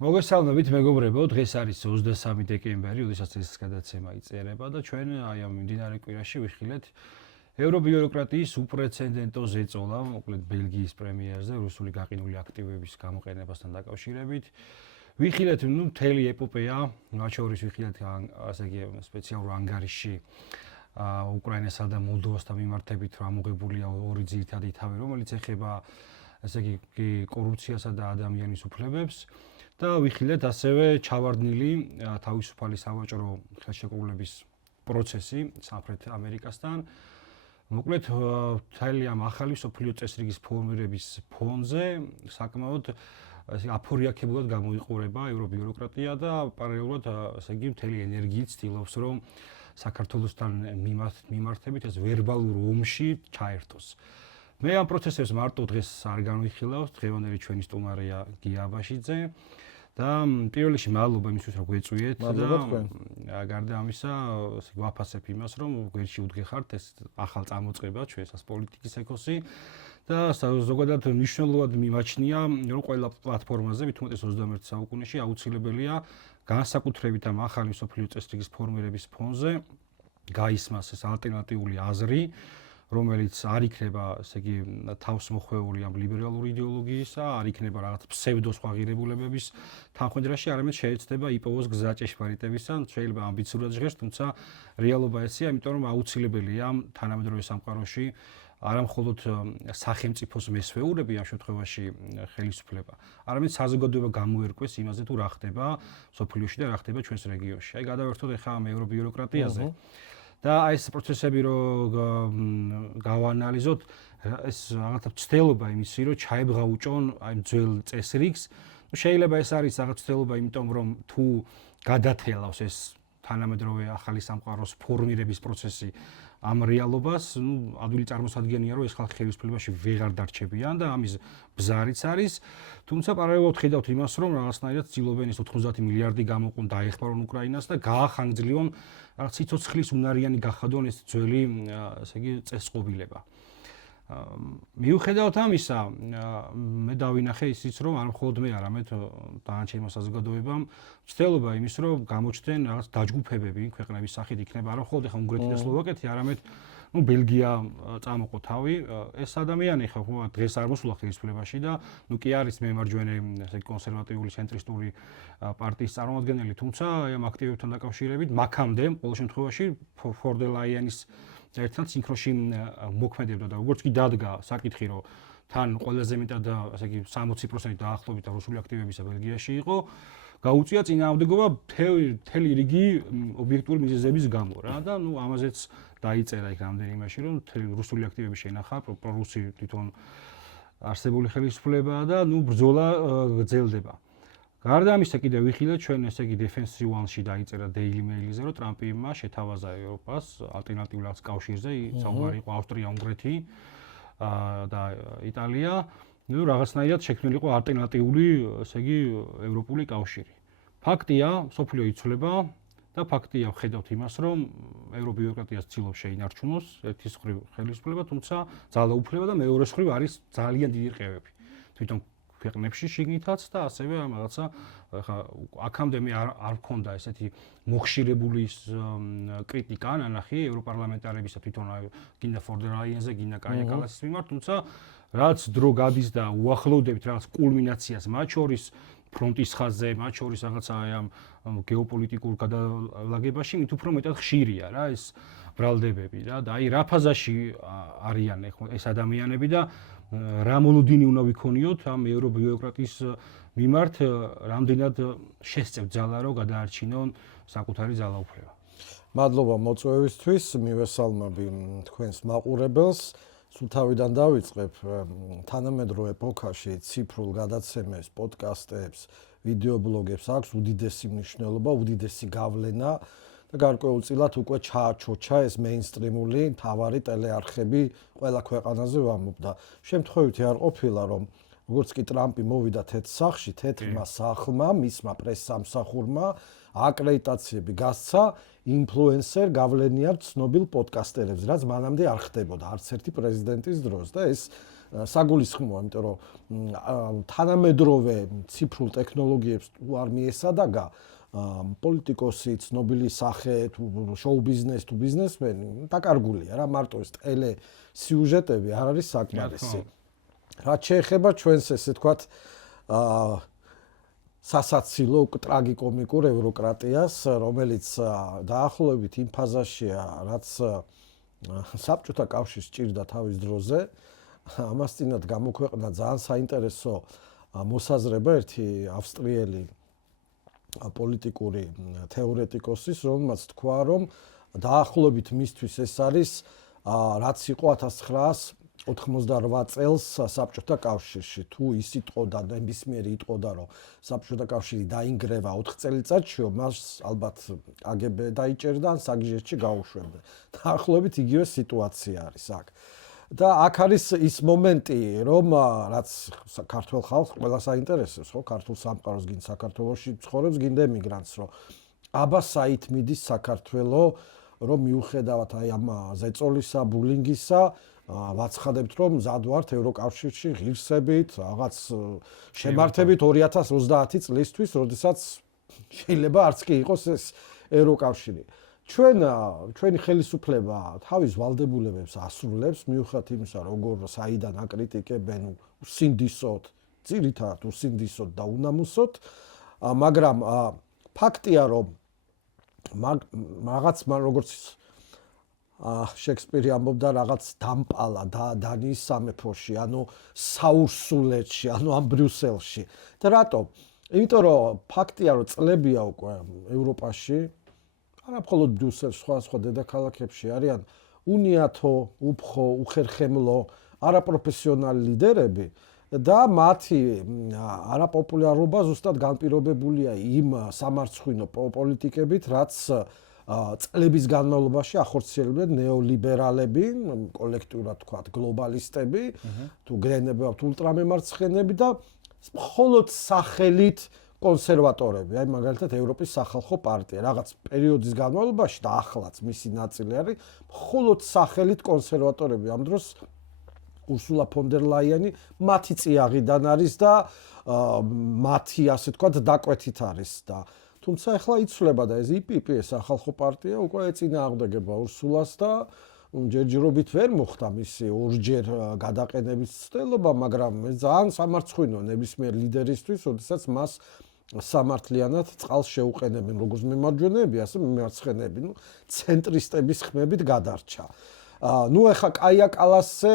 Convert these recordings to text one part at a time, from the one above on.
მოგესალმებით მეგობრებო, დღეს არის 23 დეკემბერი, როდესაც ეს გადაცემა იწერება და ჩვენ აი ამ მიმდინარე კვირაში ვიხილეთ ევრობიუროკრატიის უპრეცედენტო ზეწოლა, მოკლედ ბელგიის პრემიერზე რუსული გაყინული აქტივების გამოყენებასთან დაკავშირებით. ვიხილეთ მთელი ეპოპეა, მათ შორის ვიხილეთ ასე იგი სპეციალურ ანგარიშში უკრაინასა და მოლდოვასთან მიმართებით რა მოგებულია ორი ძირითადი თავი, რომელიც ეხება ასე იგი კორუფციასა და ადამიანის უფლებებს. და ვიხილეთ ასევე ჩავარდნილი თავისუფალი სავაჭრო ხელშეკრულების პროცესი სამხრეთ ამერიკასთან. მოკლედ მთელი ამ ახალი სოფლიო წესრიგის ფორმირების ფონზე საკმაოდ აფორიაქებულად გამოიყურება ევრობიუროკრატია და პარალელურად ასე იგი მთელი ენერგიით ცდილობს რომ საქართველოსთან მიმართებით ეს ვერბალურ ომში ჩაერთოს. მე ამ პროცესებს მარტო დღეს არ განვიხილავთ, დღევანდელი ჩვენი სტუმარია გია აბაშიძე. და პირველ რიგში მადლობა იმისთვის რომ გვეწვიეთ და გარდა ამისა ვაფასებ იმას რომ გვერდში უდგეხართ ეს ახალ წამოწყება ჩვენს პოლიტიკის ეკოსი და ზოგადად მნიშვნელოვნად მიმაჩნია რომ ყველა პლატფორმაზე მithumetes 21 საუკუნეში აუცილებელია განსაკუთრებით ამ ახალი სოფლიო წესრიგის ფორმირების ფონზე გაისმას ეს ალტერნატიული აზრი რომელიც არ იქნება, ესე იგი, თავს მოხვეული ამ ლიბერალური იდეოლოგიისა, არ იქნება რაღაც ფსევდო სხვა ღირებულებების თანხმდრაში, არამედ შეეცდება იპოვოს გზა ჭეშმარიტებისა, შეიძლება ამბიციურად ჟღერს, თუმცა რეალობა ესეა, იმიტომ რომ აუცილებელია თანამედროვე სამყაროში არა მხოლოდ სახელმწიფოს მესვეურები ამ შემთხვევაში ხელისუფლება, არამედ საზოგადოება გამოერკვეს იმაზე თუ რა ხდება სოფლიოში და რა ხდება ჩვენს რეგიონში. აი გადავერთოთ ახლა ამ ევრობიუროკრატიაზე. და აი ეს პროცესები რო გავანალიზოთ, ეს რაღაცა ცდელობა იმისი, რომ ჩაებღაუჭონ აი ძველ წესრიგს. შეიძლება ეს არის რაღაც ცდელობა, იმიტომ რომ თუ გადათელავს ეს თანამედროვე ახალი სამყაროს ფორმირების პროცესი ამ რეალობას, ადვილი წარმოსადგენია, რომ ეს ხალხი ხელისუფლებაში ვეღარ დარჩებიან და ამის ბზარიც არის. თუმცა პარალელურად ხედავთ იმას, რომ რაღაცნაირად ცდილობენ ეს 90 მილიარდი გამოყონ დაეხმარონ უკრაინას და გაახანგრძლივონ რაღაც სიცოცხლის უნარიანი გახადონ ეს ძველი, ასე იგი, წესწყობილება. მიუხედავად ამისა, მე დავინახე ისიც, რომ არ მხოლოდ მე, არამედ დანარჩენმა საზოგადოებამ ცდილობა იმის, რომ გამოჩნდნენ რაღაც დაჯგუფებები ქვეყნების სახით იქნება, არ მხოლოდ ახლა უნგრეთი და სლოვაკეთი, არამედ ბელგია წამოყო თავი. ეს ადამიანი ხა დღეს არ მოსულა ხელისუფლებაში და კი არის მემარჯვენე ასე კონსერვატიული ცენტრისტული პარტიის წარმომადგენელი, თუმცა ამ აქტივებთან დაკავშირებით მაქამდე ყოველ შემთხვევაში ფორ დე ლაიანის ერთად სინქრონში მოქმედებდა და როგორც კი დადგა საკითხი, რომ თან ყველაზე მეტად ასე იგი 60% დაახლოებით რუსული აქტივებისა ბელგიაში იყო, გაუწია წინააღმდეგობა მთელი რიგი ობიექტური მიზეზების გამო რა და ამაზეც დაიწერა იქ რამდენი იმაში, რომ რუსული აქტივები შენახა პრორუსი თვითონ არსებული ხელისუფლებაა და ბრძოლა გრძელდება. გარდა ამისა კიდევ ვიხილეთ ჩვენ ესე იგი Defense One-ში დაიწერა Daily Mail-ზე, რომ ტრამპმა შეთავაზა ევროპას ალტერნატიულ რაღაც კავშირზე, საუბარი იყო ავსტრია, უნგრეთი და იტალია, რაღაცნაირად შექმნილი იყო ალტერნატიული, ესე იგი ევროპული კავშირი. ფაქტია, სოფლიო იცვლება და ფაქტია ვხედავთ იმას, რომ ევრობიუროკრატიას ცდილობს შეინარჩუნოს ერთის მხრივ ხელისუფლება, თუმცა ძალაუფლება და მეორეს მხრივ არის ძალიან დიდი რყევები. თვითონ ქვეყნებში შიგნითაც და ასევე რაღაცა ხა აქამდე მე არ მქონდა ესეთი მოხშირებული კრიტიკა ნანახი ევროპარლამენტარებისა თვითონ გინდა ფორ დე ლაიანზე, გინდა კაია კალასის მიმართ, თუმცა რაც დრო გადის და უახლოვდებით რაღაც კულმინაციას მათ შორის ფრონტის ხაზზე, მათ შორის რაღაცა ამ გეოპოლიტიკურ გადალაგებაში მით უფრო მეტად ხშირია რა ეს ბრალდებები და აი რა ფაზაში არიან ეს ადამიანები და რა მოლოდინი უნდა ვიქონიოთ ამ ევრობიუროკრატიის მიმართ, რამდენად შესწევთ ძალა რომ გადაარჩინონ საკუთარი ძალაუფლება. მადლობა მოწვევისთვის, მივესალმები თქვენს მაყურებელს. სულ თავიდან დავიწყებ თანამედროვე ეპოქაში ციფრულ გადაცემებს, პოდკასტებს, ვიდეობლოგებს აქვს უდიდესი მნიშვნელობა, უდიდესი გავლენა და გარკვეულწილად უკვე ჩააჩოჩა ეს მეინსტრიმული მთავარი ტელეარხები ყველა ქვეყანაზე ვამბობდა. შემთხვევითი არ ყოფილა რომ როგორც კი ტრამპი მოვიდა თეთრ სახლში, თეთრმა სახლმა, მისმა პრესსამსახურმა აკრედიტაციები გასცა ინფლუენსერ გავლენია ცნობილ პოდკასტერებს, რაც მანამდე არ ხდებოდა არც ერთი პრეზიდენტის დროს და ეს საგულისხმოა, იმიტომ რომ თანამედროვე ციფრულ ტექნოლოგიებს თუ არ მიესადაგა პოლიტიკოსი, ცნობილი სახე, თუ შოუ ბიზნეს, თუ ბიზნესმენი, დაკარგულია რა, მარტო ეს ტელე სიუჟეტები არ არის საკმარისი. რაც შეეხება ჩვენს ესე თქვათ სასაცილო ტრაგიკომიკურ ევროკრატიას, რომელიც დაახლოებით იმ ფაზაშია, რაც საბჭოთა კავშირს ჭირდა თავის დროზე, ამას წინათ გამოქვეყნა ძალიან საინტერესო მოსაზრება ერთი ავსტრიელი პოლიტიკური თეორეტიკოსის, რომელმაც თქვა, რომ დაახლოებით მისთვის ეს არის რაც იყო 1988 წელს საბჭოთა კავშირში. თუ ის იტყოდა, ნებისმიერი იტყოდა, რომ საბჭოთა კავშირი დაინგრევა 4 წელიწადში, მას ალბათ KGB დაიჭერდა ან საგიჟეთში გაუშვებდა. დაახლოებით იგივე სიტუაცია არის აქ. და აქ არის ის მომენტი, რომ რაც საქართველოს ხალხს ყველა საინტერესებს, ხო, ქართულ სამყაროს გინ საქართველოში ცხოვრობს, გინდა ემიგრანტს, რომ აბა საით მიდის საქართველოს, რომ მიუხედავად აი ამ ზეწოლისა, ბულინგისა, ვაცხადებთ, რომ მზად ვართ ევროკავშირში ღირსებით, რაღაც შემართებით 2030 წლისთვის, როდესაც შეიძლება არც კი იყოს ეს ევროკავშირი. ჩვენი ხელისუფლება თავის ვალდებულებებს ასრულებს, მიუხედავად იმისა, როგორ საიდან აკრიტიკებენ უსინდისოდ, ძირითადად უსინდისოდ და უნამუსოდ, მაგრამ ფაქტია, რომ რაღაც როგორც შექსპირი ამბობდა, რაღაც დამპალა დანიის სამეფოში, ანუ საურსულეთში, ანუ ამ ბრიუსელში. და რატომ? იმიტომ რომ ფაქტია, რომ წლებია უკვე ევროპაში, არა მხოლოდ ბრიუსელში, სხვა დედაქალაქებში არიან უნიათო, უფხო, უხერხემლო, არაპროფესიონალი ლიდერები და მათი არაპოპულარობა ზუსტად განპირობებულია იმ სამარცხვინო პოლიტიკებით, რაც წლების განმავლობაში ახორციელებდნენ ნეოლიბერალები, კოლექტიურად თქვათ გლობალისტები, თუ გრენებად ულტრამემარცხენები და მხოლოდ სახელით კონსერვატორები, აი მაგალითად ევროპის სახალხო პარტია, რაღაც პერიოდის განმავლობაში და ახლაც მისი ნაწილი არის მხოლოდ სახელით კონსერვატორები. ამ დროს ურსულა ფონ დერ ლაიანი მათი წიაღიდან არის და მათი ასე თქვათ დაკვეთით არის და თუმცა ახლა იცვლება და ეს IPP სახალხო პარტია უკვე ეწინააღმდეგება ურსულას და ჯერჯერობით ვერ მოხდა მისი ორჯერ გადაყენების ცდელობა, მაგრამ ეს ძალიან სამარცხვინო ნებისმიერ ლიდერისთვის, როდესაც მას სამართლიანად წყალს შეუყენებენ, როგორც მემარჯვენეები, ასე მემარცხენეები, ცენტრისტების ხმებით გადარჩა. ნუ ეხა კაია კალასზე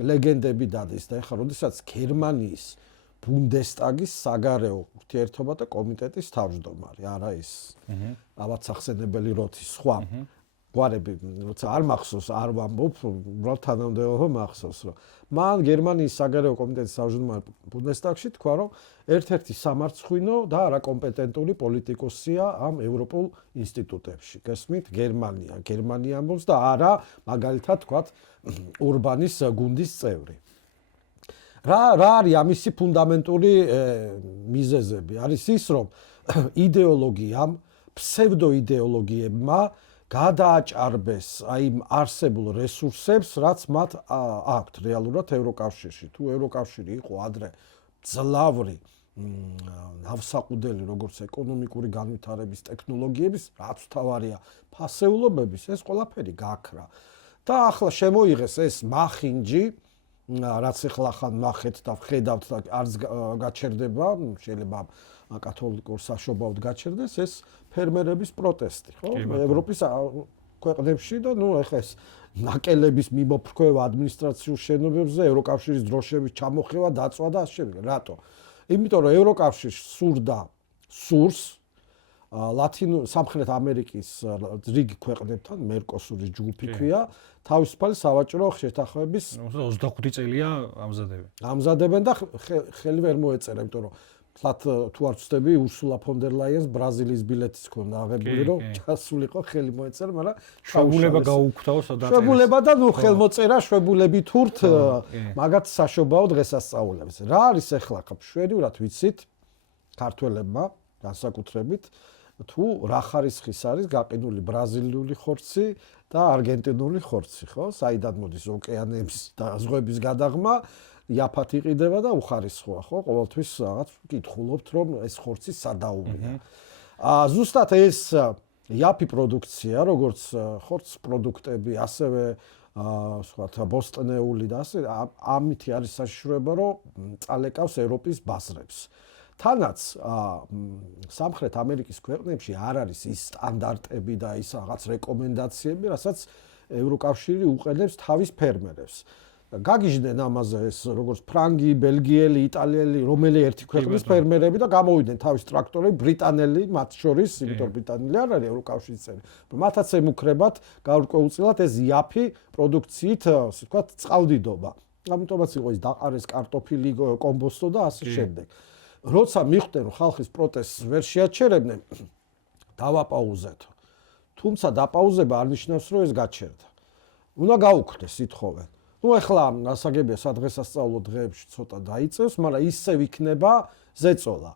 ლეგენდები დადის და ეხა როდესაც გერმანიის ბუნდესტაგის საგარეო ურთიერთობა და კომიტეტის თავმჯდომარე, არა ის ალბათ სახსენებელი როთი სხვა გვარები, როცა არ მახსოვს, არ ვამბობ, უბრალოდ თანამდებობა მახსოვს, რომ მან გერმანიის საგარეო კომიტეტის თავმჯდომარე ბუნდესტაგში თქვა, რომ ერთ-ერთი სამარცხვინო და არაკომპეტენტური პოლიტიკოსია ამ ევროპულ ინსტიტუტებში. გესმით, გერმანია ამბობს და არა, მაგალითად თქვათ, ურბანის გუნდის წევრი. რა არის ამისი ფუნდამენტური მიზეზები? არის ის, რომ იდეოლოგიამ, ფსევდოიდეოლოგიებმა გადააჭარბეს აი არსებულ რესურსებს, რაც მათ აქვთ რეალურად ევროკავშირში. თუ ევროკავშირი იყო ადრე ძლავრი ნავსაყუდელი, როგორც ეკონომიკური განვითარების ტექნოლოგიების, რაც თავარია ფასეულობების, ეს ყველაფერი გაქრა. და ახლა შემოიღეს ეს მახინჯი, რაც ახლა ხან ნახეთ და ვხედავთ და არც გაჩერდება, შეიძლება კათოლიკურ საშობაოდ გაჩერდეს ეს ფერმერების პროტესტი, ხო? ევროპის ქვეყნებში და ნუ ეხა ეს ნაკელების მიმოფრქვევა ადმინისტრაციულ შენობებზე, ევროკავშირის დროშების ჩამოხევა, დაწვა და ასე შემდეგ. რატო? იმიტომ რომ ევროკავშირს სურს სამხრეთ ამერიკის რიგი ქვეყნებთან, მერკოსურის ჯგუფი ქვია, თავისუფალი სავაჭრო შეთანხმების 25 წელია ამზადებენ და ხელი ვერ მოეწერა, იმიტომ რომ თუ არ ვცდები, ურსულა ფონ დერ ლაიენს ბრაზილიის ბილეთის ქონდა აღებული, რომ ჩასულიყო, ხელი მოეწერა, მაგრამ შვებულება გაუქვთაო სადაც. შვებულება და ნუ ხელმოწერა შვებულებით თურთ მაგათ საშობაო დღესასწაულებს. რა არის ახლა ხა მშვენივრად ვიცით ქართველებმა განსაკუთრებით თუ რა ხარისხის არის გაყინული ბრაზილიური ხორცი და არგენტინული ხორცი, ხო? საიდან მოდის ოკეანეების და ზღვების გადაღმა, იაფად იყიდება და უხარისხოა, ხო? ყოველთვის რაღაც ვკითხულობთ, რომ ეს ხორცი სადაურია. ზუსტად ეს იაფი პროდუქცია, როგორც ხორც პროდუქტები, ასევე სხვათა ბოსტნეული და ასე ამითი არის საშიშროება, რომ წალეკავს ევროპის ბაზრებს. თანაც სამხრეთ ამერიკის ქვეყნებში არ არის ის სტანდარტები და ის რაღაც რეკომენდაციები, რასაც ევროკავშირი უყენებს თავის ფერმერებს. გაგიჟდნენ ამაზე ეს როგორც ფრანგი, ბელგიელი, იტალიელი, რომელი ერთი ქვეყნის ფერმერები და გამოვიდნენ თავის ტრაქტორები, ბრიტანელი მათ შორის, იმიტომ ბრიტანელი არ არის ევროკავშირის წევრი. მათაც ემუქრებათ გაურკვეულწილად ეს იაფი პროდუქციით, ასე ვთქვათ, წყალდიდობა. ამიტომაც იყო ის დაყარეს კარტოფილი, კომბოსტო და ასე შემდეგ. როცა მიხვდნენ, რომ ხალხის პროტესტს ვერ შეაჩერებდნენ, დავაპაუზეთ. თუმცა დაპაუზება არ ნიშნავს, რომ ეს გაჩერდა. უნდა გაუქმდეს სითხოვე. ეხლა გასაგებია სადღესასწაულო დღეებში ცოტა დაიწევს, მაგრამ ისევ იქნება ზეწოლა.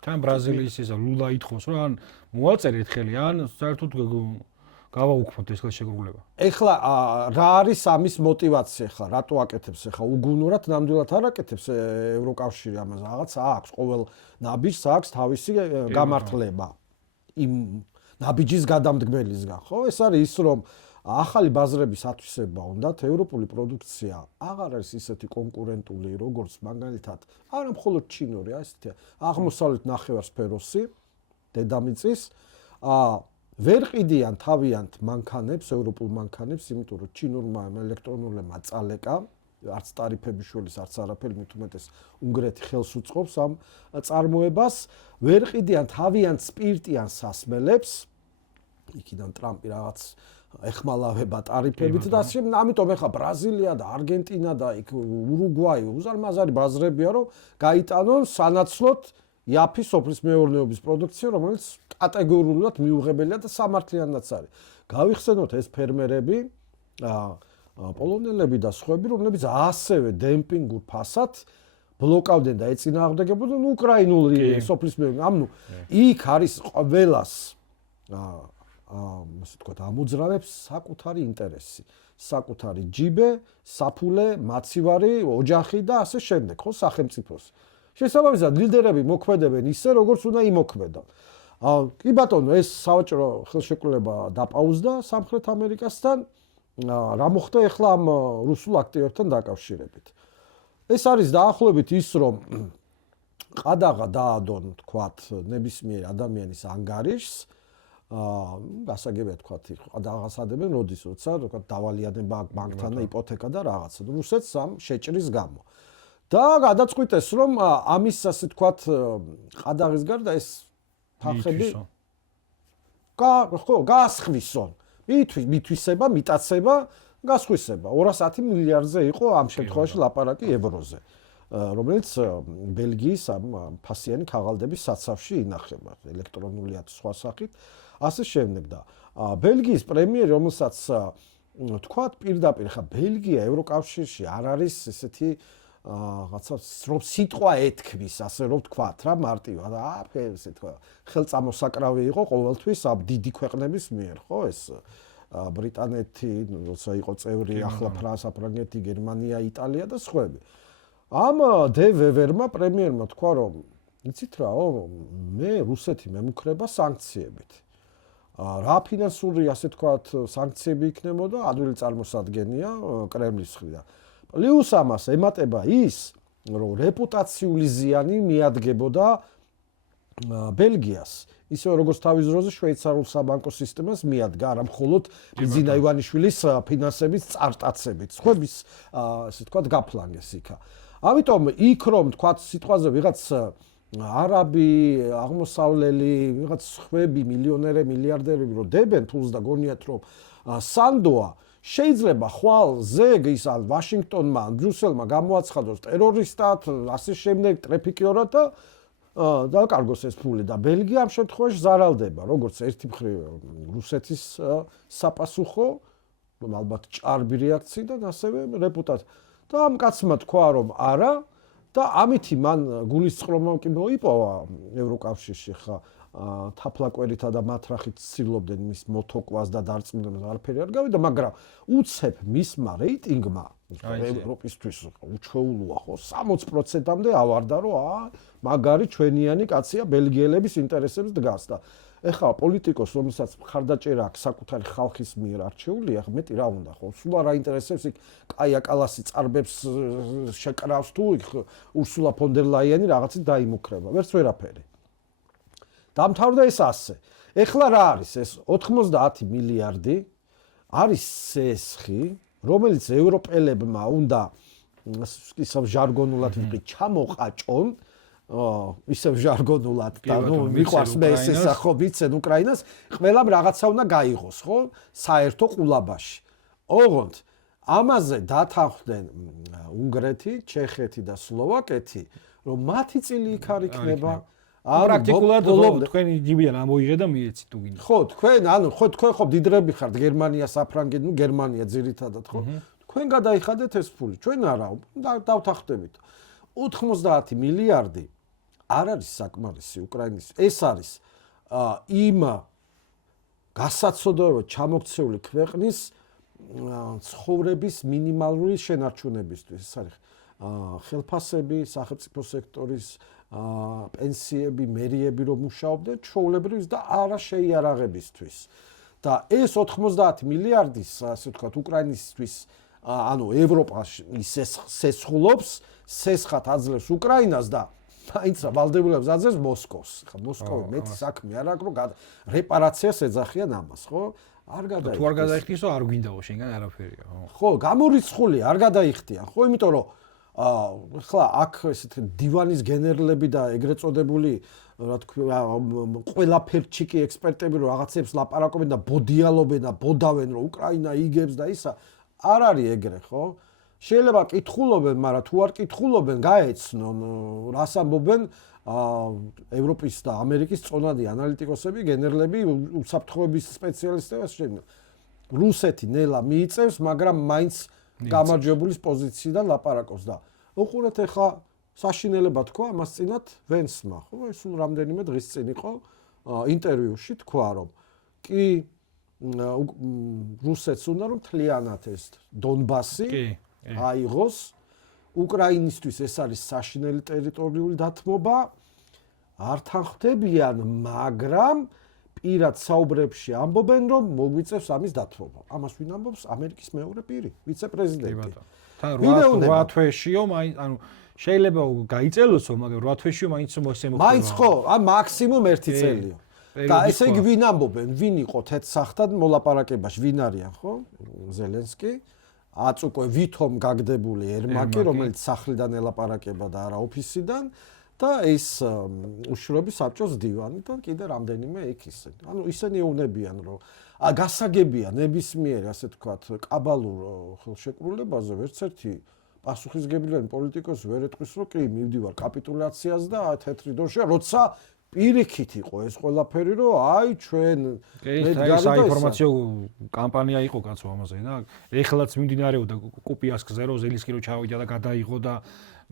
თან ბრაზილიის ისა ლულა ითხოვს, რომ ან მოაწერეთ ხელი, ან საერთოდ გავაუქმოთ ეს შეგრულება. ეხლა რა არის ამის мотиваცია ხა, რატო აკეთებს ეხლა უგუნურად ნამდვილად არ აკეთებს ევროკავშირი ამას, რაღაც აქვს, ყოველ ნაბიჯს აქვს თავისი გამართლება. იმ ნაბიჯის გადამდგმელისგან, ხო? ეს არის ის, რომ ახალი ბაზრების ათვისება უნდათ, ევროპული პროდუქცია აღარ არის ისეთი კონკურენტული, როგორც მაგალითად, არა მხოლოდ ჩინური, ასეთი აღმოსავლეთ ნახევარსფეროსი, დედამიწის, ვერ ყიდიან თავიანთ მანქანებს, ევროპულ მანქანებს, იმიტომ რომ ჩინურმა ელექტრონულებმა წალეკა, არც ტარიფების შორის, არც არაფერი, მით უმეტეს უნგრეთი ხელს უწყობს ამ წარმოებას, ვერ ყიდიან თავიანთ სპირტიან სასმელებს, იქიდან ტრამპი რაღაც ეხმალავება ტარიფებით და ასე, ამიტომ ეხლა ბრაზილია და არგენტინა და იქ ურუგვაი, უზარმაზარი ბაზრებია, რომ გაიტანონ სანაცვლოდ იაფი სოფლის მეურნეობის პროდუქცია, რომელიც კატეგორიულად მიუღებელია და სამართლიანიც არის. გავიხსენოთ ეს ფერმერები, პოლონელები და სხვები, რომლებიც ასევე დემპინგურ ფასად ბლოკავდნენ და ეწინააღმდეგებოდნენ უკრაინული სოფლის მეურნეობას. ანუ იქ არის ყველას ასე ვთქვათ, ამოძრავებს საკუთარი ინტერესი, საკუთარი ჯიბე, საფულე, მაცივარი, ოჯახი და ასე შემდეგ, ხო, სახელმწიფოს. შესაბამისად, ლიდერები მოქმედებენ ისე, როგორც უნდა იმოქმედონ. კი ბატონო, ეს სავაჭრო ხელშეკრულება დაპაუზდა სამხრეთ ამერიკასთან, რა მოხდა ახლა ამ რუსულ აქტივებთან დაკავშირებით. ეს არის დაახლოებით ის, რომ ყადაღა დაადონ, თქვათ, ნებისმიერ ადამიანის ანგარიშს, გასაგებია თქვათ, ყადაღასადებენ როდის, როცა თქვათ დავალიანება ბანკთან და იპოთეკა და რაღაცა. რუსეთს ამ შეჭრის გამო. და გადაწყვიტეს, რომ ამის ასე თქვათ, ყადაღის გარდა ეს თანხები გაასხვისონ. მითვისება, მიტაცება, გასხვისება. 210 მილიარდზე იყო ამ შემთხვევაში ლაპარაკი ევროზე, რომელიც ბელგიის ამ ფასიანი ქაღალდების საცავში ინახება, ელექტრონულია სხვა სახით, ასე შემდეგ და ბელგიის პრემიერი, რომელსაც თქვათ პირდაპირ, ხა ბელგია ევროკავშირში არ არის ესეთი რაღაცა რომ სიტყვა ეთქვის, ასე რომ თქვათ რა მარტივად, ესე თქვა, ხელწამოსაკრავი იყო ყოველთვის ამ დიდი ქვეყნების მიერ, ხო, ეს ბრიტანეთი, როცა იყო წევრი, ახლა ფრანგეთი, გერმანია, იტალია და სხვები. ამ დე ვევერმა პრემიერმა თქვა, რომ იცით რაო, მე რუსეთი მემუქრება სანქციებით. რა ფინანსური, ასე თქვათ, სანქციები იქნებოდა, ადვილი წარმოსადგენია კრემლის მხრიდან. პლუს ამას ემატება ის, რომ რეპუტაციული ზიანი მიადგებოდა ბელგიას, ისე როგორც თავის დროზე შვეიცარიულ საბანკო სისტემას მიადგა, არა მხოლოდ ბიზინა ივანიშვილის ფინანსების წარტაცებით, სხვების, ასე ვთქვათ, გაფლანგეს იქა. ამიტომ იქ რომ თქვათ სიტყვაზე ვიღაც არაბი, აღმოსავლელი, ვიღაც სხვები, მილიონერები, მილიარდერები რო დებენ ფულს და გონიათ რომ სანდოა შეიძლება ხვალ ზეგ ის ან ვაშინგტონმა, ბრიუსელმა გამოაცხადოს ტერორისტად, ასე შემდეგ, ტრეფიკიორად და დაკარგოს ეს ფული და ბელგია ამ შემთხვევაში ზარალდება, როგორც ერთი მხრივ რუსეთის საპასუხო, ალბათ ჭარბი რეაქციიდან, ასევე რეპუტაცია. და ამ კაცმა თქვა, რომ არა და ამითი მან გულისწყრომა კი მოიპოვა ევროკავშირში ხა თაფლაკვერითა და მათრახით ცდილობდნენ მის მოთოკვას და დარწმუნებას არაფერი არ გავიდა, მაგრამ უცებ მისმა რეიტინგმა ევროპისთვის უჩვეულოა ხო 60%-მდე ავარდა, რომ მაგარი ჩვენიანი კაცია ბელგიელების ინტერესებს დგას და ეხლა პოლიტიკოს, რომელსაც მხარდაჭერა აქვს საკუთარი ხალხის მიერ არჩეული, ახლა მეტი რა უნდა ხო? სულ არ აინტერესებს იქ კაია კალასი წარბებს შეკრავს თუ იქ ურსულა ფონ დერ ლაიანი რაღაცით დაიმუქრება. ვერც ვერაფერი. დამთავრდა ეს ასე. ეხლა რა არის ეს 90 მილიარდი არის სესხი, რომელიც ევროპელებმა უნდა ისევ ჟარგონულად ვიყი ჩამოყაჭონ ისევ ჟარგონულად და ნუ მიყვარს მე ეს ხო ვიცენ უკრაინას ყველამ რაღაცა უნდა გაიღოს ხო საერთო ყულაბაში ოღონდ ამაზე დათანხმდნენ უნგრეთი, ჩეხეთი და სლოვაკეთი რომ მათი წილი იქ არ იქნება პრაქტიკულად თქვენი ჯიბიდან ამოიღე და მიეცით თუ გინდა ხო თქვენ ხო დიდრები ხართ გერმანია საფრანგეთი ნუ გერმანია ძირითადად ხო თქვენ გადაიხადეთ ეს ფული ჩვენ არა დავთანხმდებით 90 მილიარდი არ არის საკმარისი უკრაინის ეს არის იმ გასაცოდოებად ჩამოქცეული ქვეყნის ცხოვრების მინიმალური შენარჩუნებისთვის ეს არის ხელფასები სახელმწიფო სექტორის პენსიები მერიები რომ მუშაობდნენ ჩვეულებრივი და არა შეიარაღებისთვის და ეს 90 მილიარდის ასე ვთქვათ უკრაინისთვის ანუ ევროპაში სესხულობს სესხად აძლევს უკრაინას და მაინც ვალდებულებს აძლევს მოსკოვს. ხა მოსკოვი მეტი საქმე არ აქვს რომ რეპარაციას ეძახიან ამას, ხო? არ გადაიხდიან. თუ არ გადაიხდიო, არ გვინდაო შენგან არაფერია, ხო? ხო, გამორიცხული არ გადაიხდიან, ხო, იმიტომ რომ ხლა აქ ესეთი დივანის გენერლები და ეგრეთ წოდებული რა თქვა ყველაფერჩიკი ექსპერტები რომ რაღაცებს ლაპარაკობენ და ბოდიალობენ და ბოდავენ რომ უკრაინა იგებს და ისა არ არის ეგრე, ხო? შეიძლება კითხულობენ, მაგრამ თუ არ კითხულობენ, გაეცნონ, რას ამბობენ ევროპის და ამერიკის წონადი ანალიტიკოსები, გენერლები, უსაფრთხოების სპეციალისტები, ასე. რუსეთი ნელა მიიწევს, მაგრამ მაინც გამარჯვებულის პოზიციიდან ლაპარაკობს და უყურეთ ახლა საშინელება თქვა ამას წინათ ვენსმა, ხო? ეს სულ რამდენიმე დღის წინ იყო ინტერვიუში თქვა, რომ კი რუსეთს უნდა რომ თლიანად ეს დონბასი აიღოს უკრაინისთვის ეს არის საშინელი ტერიტორიული დათმობა არ თანხმდებიან მაგრამ პირად საუბრებში ამბობენ რომ მოგვიწევს ამის დათმობა ამას ვინ ამბობს ამერიკის მეორე პირი ვიცე-პრეზიდენტი თან 8 თვეშიო ანუ შეიძლება გაიწელოსო მაგრამ 8 თვეშიო მაინც მოსემოხდება მაინც ხო ან მაქსიმუმ 1 წელიო და ესე იგი ვინ ამბობენ ვინ იყო თეთრ-სახთად მოლაპარაკებაში ვინ არიან ხო ზელენსკი აწუკვე ვითომ გაგდებული ერმაკი რომელიც სახლიდან ელაპარაკება და არა ოფისიდან და ეს უშუალოდ საბჭოს დივანი და კიდე რამდენიმე იქ ისე ანუ ისინი ეუბნებიან რომ გასაგებია ნებისმიერ ასე თქვათ კაბალურ ხელშეკრულებაზე ვერც ერთი პასუხისგებლიანი პოლიტიკოსი ვერ ეტყვის რომ კი მივდივარ კაპიტულაციას და თეთრი დროშა როცა პირიქით იყო ეს ყველაფერი რომ აი ჩვენ ეს საინფორმაციო კამპანია იყო კაცო ამაზე და ეხლაც მიმდინარეობდა კუპიასკზე რომ ზელინსკი რო ჩავიდა და გადაიღო და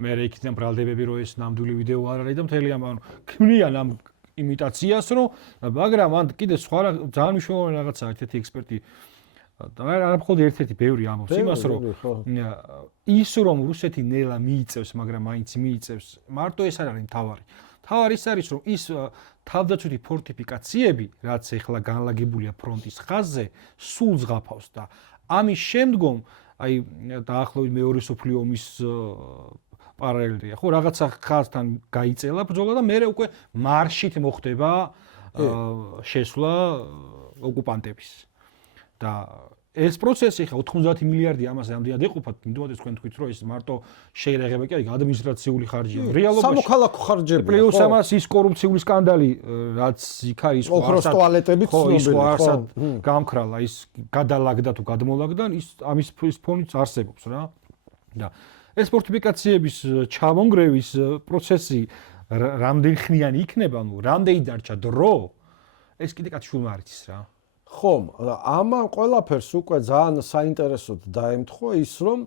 მე იქიდან ბრალდებები რომ ეს ნამდვილი ვიდეო არ არის და მთელი ამ ქმნიან ამ იმიტაციას რომ მაგრამ ან კიდე სხვა ძალიან მნიშვნელოვანი რაღაცა ერთ-ერთი ექსპერტი და არა მხოლოდ ერთ-ერთი ბევრი ამბობს იმას რომ ის რომ რუსეთი ნელა მიიწევს მაგრამ მაინც მიიწევს მარტო ეს არ არის მთავარი თავარი ის არის რომ ის თავდაცვითი ფორტიფიკაციები რაც ეხლა განლაგებულია ფრონტის ხაზზე სულ ზღაფავს და ამის შემდგომ აი დაახლოებით მეორე მსოფლიო ომის პარალელია ხო რაღაცა ხაზთან გაიწელა ბრძოლა და მე უკვე მარშით მოხდება შესვლა ოკუპანტების და ეს პროცესი ხა 90 მილიარდი ამაზე ამდენად ეყოფა, მინდოდეთ თქვენ თქვით რომ ეს მარტო შეერაღება კი არის ადმინისტრაციული ხარჯია. რეალობაში სამოქალაქო ხარჯებია. პლუს ამას ის კორუფციული სკანდალი, რაც იქ არის ოქროს ტუალეტებით ცნობილი, გამქრალა, ის გადალაგდა თუ გადმოლაგდა, ის ამის ფონიც არსებობს რა. და ეს ფორტიფიკაციების ჩამონგრევის პროცესი რამდენი ხნიანი იქნება, ну, რამდენი დარჩა დრო, ეს კიდე კაც შულმა არ იცის რა. ხომ, ამან ყველაფერს უკვე ძალიან საინტერესოდ დაემთხვა ის, რომ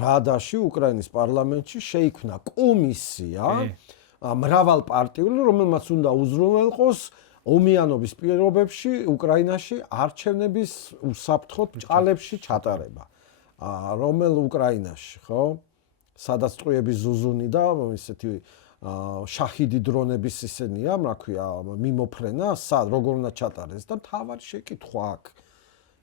რადაში უკრაინის პარლამენტში შეიქმნა კომისია, მრავალპარტიული, რომელმაც უნდა უზრუნველყოს ომიანობის პირობებში უკრაინაში არჩევნების უსაფრთხო ჭალებში ჩატარება. რომელ უკრაინაში, ხო? სადაც ტყუების ზუზუნი და ისეთი შაჰიდი დრონების ისენია, რა ქვია, მიმოფრენა, როგორ უნდა ჩატარდეს და თავარი შეკითხვა აქვს.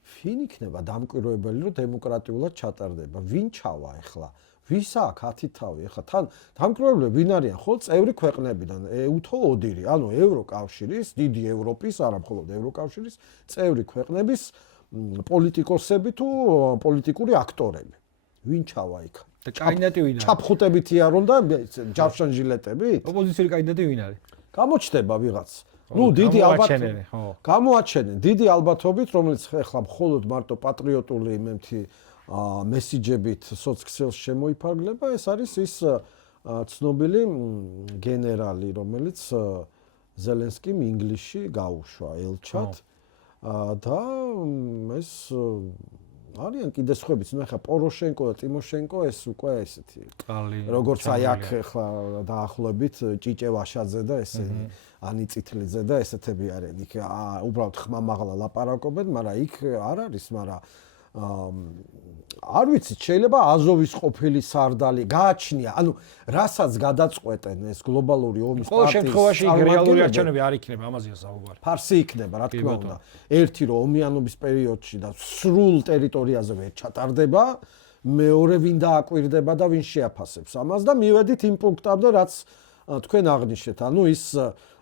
ვინ იქნება დამკვირვებელი, რომ დემოკრატიულად ჩატარდება? ვინ ჩავა ახლა? ვის აქვს 10 თავი? ახლა თან დამკვირვებლები ვინ არიან? ხო, წევრი ქვეყნებიდან, EU-თო ODIHR-ი, ანუ ევროკავშირის, დიდი ევროპის, არა მხოლოდ ევროკავშირის წევრი ქვეყნების პოლიტიკოსები თუ პოლიტიკური აქტორები. ვინ ჩავა იქ? და კანდიდატი ვინ არის? ჩაფხუტებითი არ უნდა ჯავშან ჟილეტებით? ოპოზიციური კანდიდატი ვინ არის? გამოჩნდება ვიღაც. დიდი ალბათობით, გამოაჩენენ, დიდი ალბათობით, რომელიც ახლა მხოლოდ მარტო პატრიოტული იმეთი მესიჯებით სოცქსელს შემოიფარგლება, ეს არის ის ცნობილი გენერალი, რომელიც ზელენსკიმ ინგლისში გაუშვა ელჩად და ეს არიან კიდე სხვებიც, ნუ ახლა პოროშენკო და ტიმოშენკო ეს უკვე ესეთი როგორც აი აქ ახლა დაახლოებით ჭიჭე ვაშაძე და ესენი ანი წითლიძე და ესეთები არიან. იქ უბრალოდ ხმამაღლა ლაპარაკობენ, მაგრამ იქ არ არის, მაგრამ არ ვიცი, შეიძლება აზოვის ყოფილი სარდალი გააჩნია. ანუ რასაც გადაწყვეტენ ეს გლობალური ომის პარტიის შემთხვევაში რეალური არჩევნები არ იქნება, ამაზეა საუბარი. ფარსი იქნება, რა თქმა უნდა. ერთი რომ ომიანობის პერიოდში და სრულ ტერიტორიაზე ვერ ჩატარდება, მეორე ვინ დააკვირდება და ვინ შეაფასებს ამას და მივედით იმ პუნქტამდე, რაც თქვენ აღნიშნეთ. ანუ ის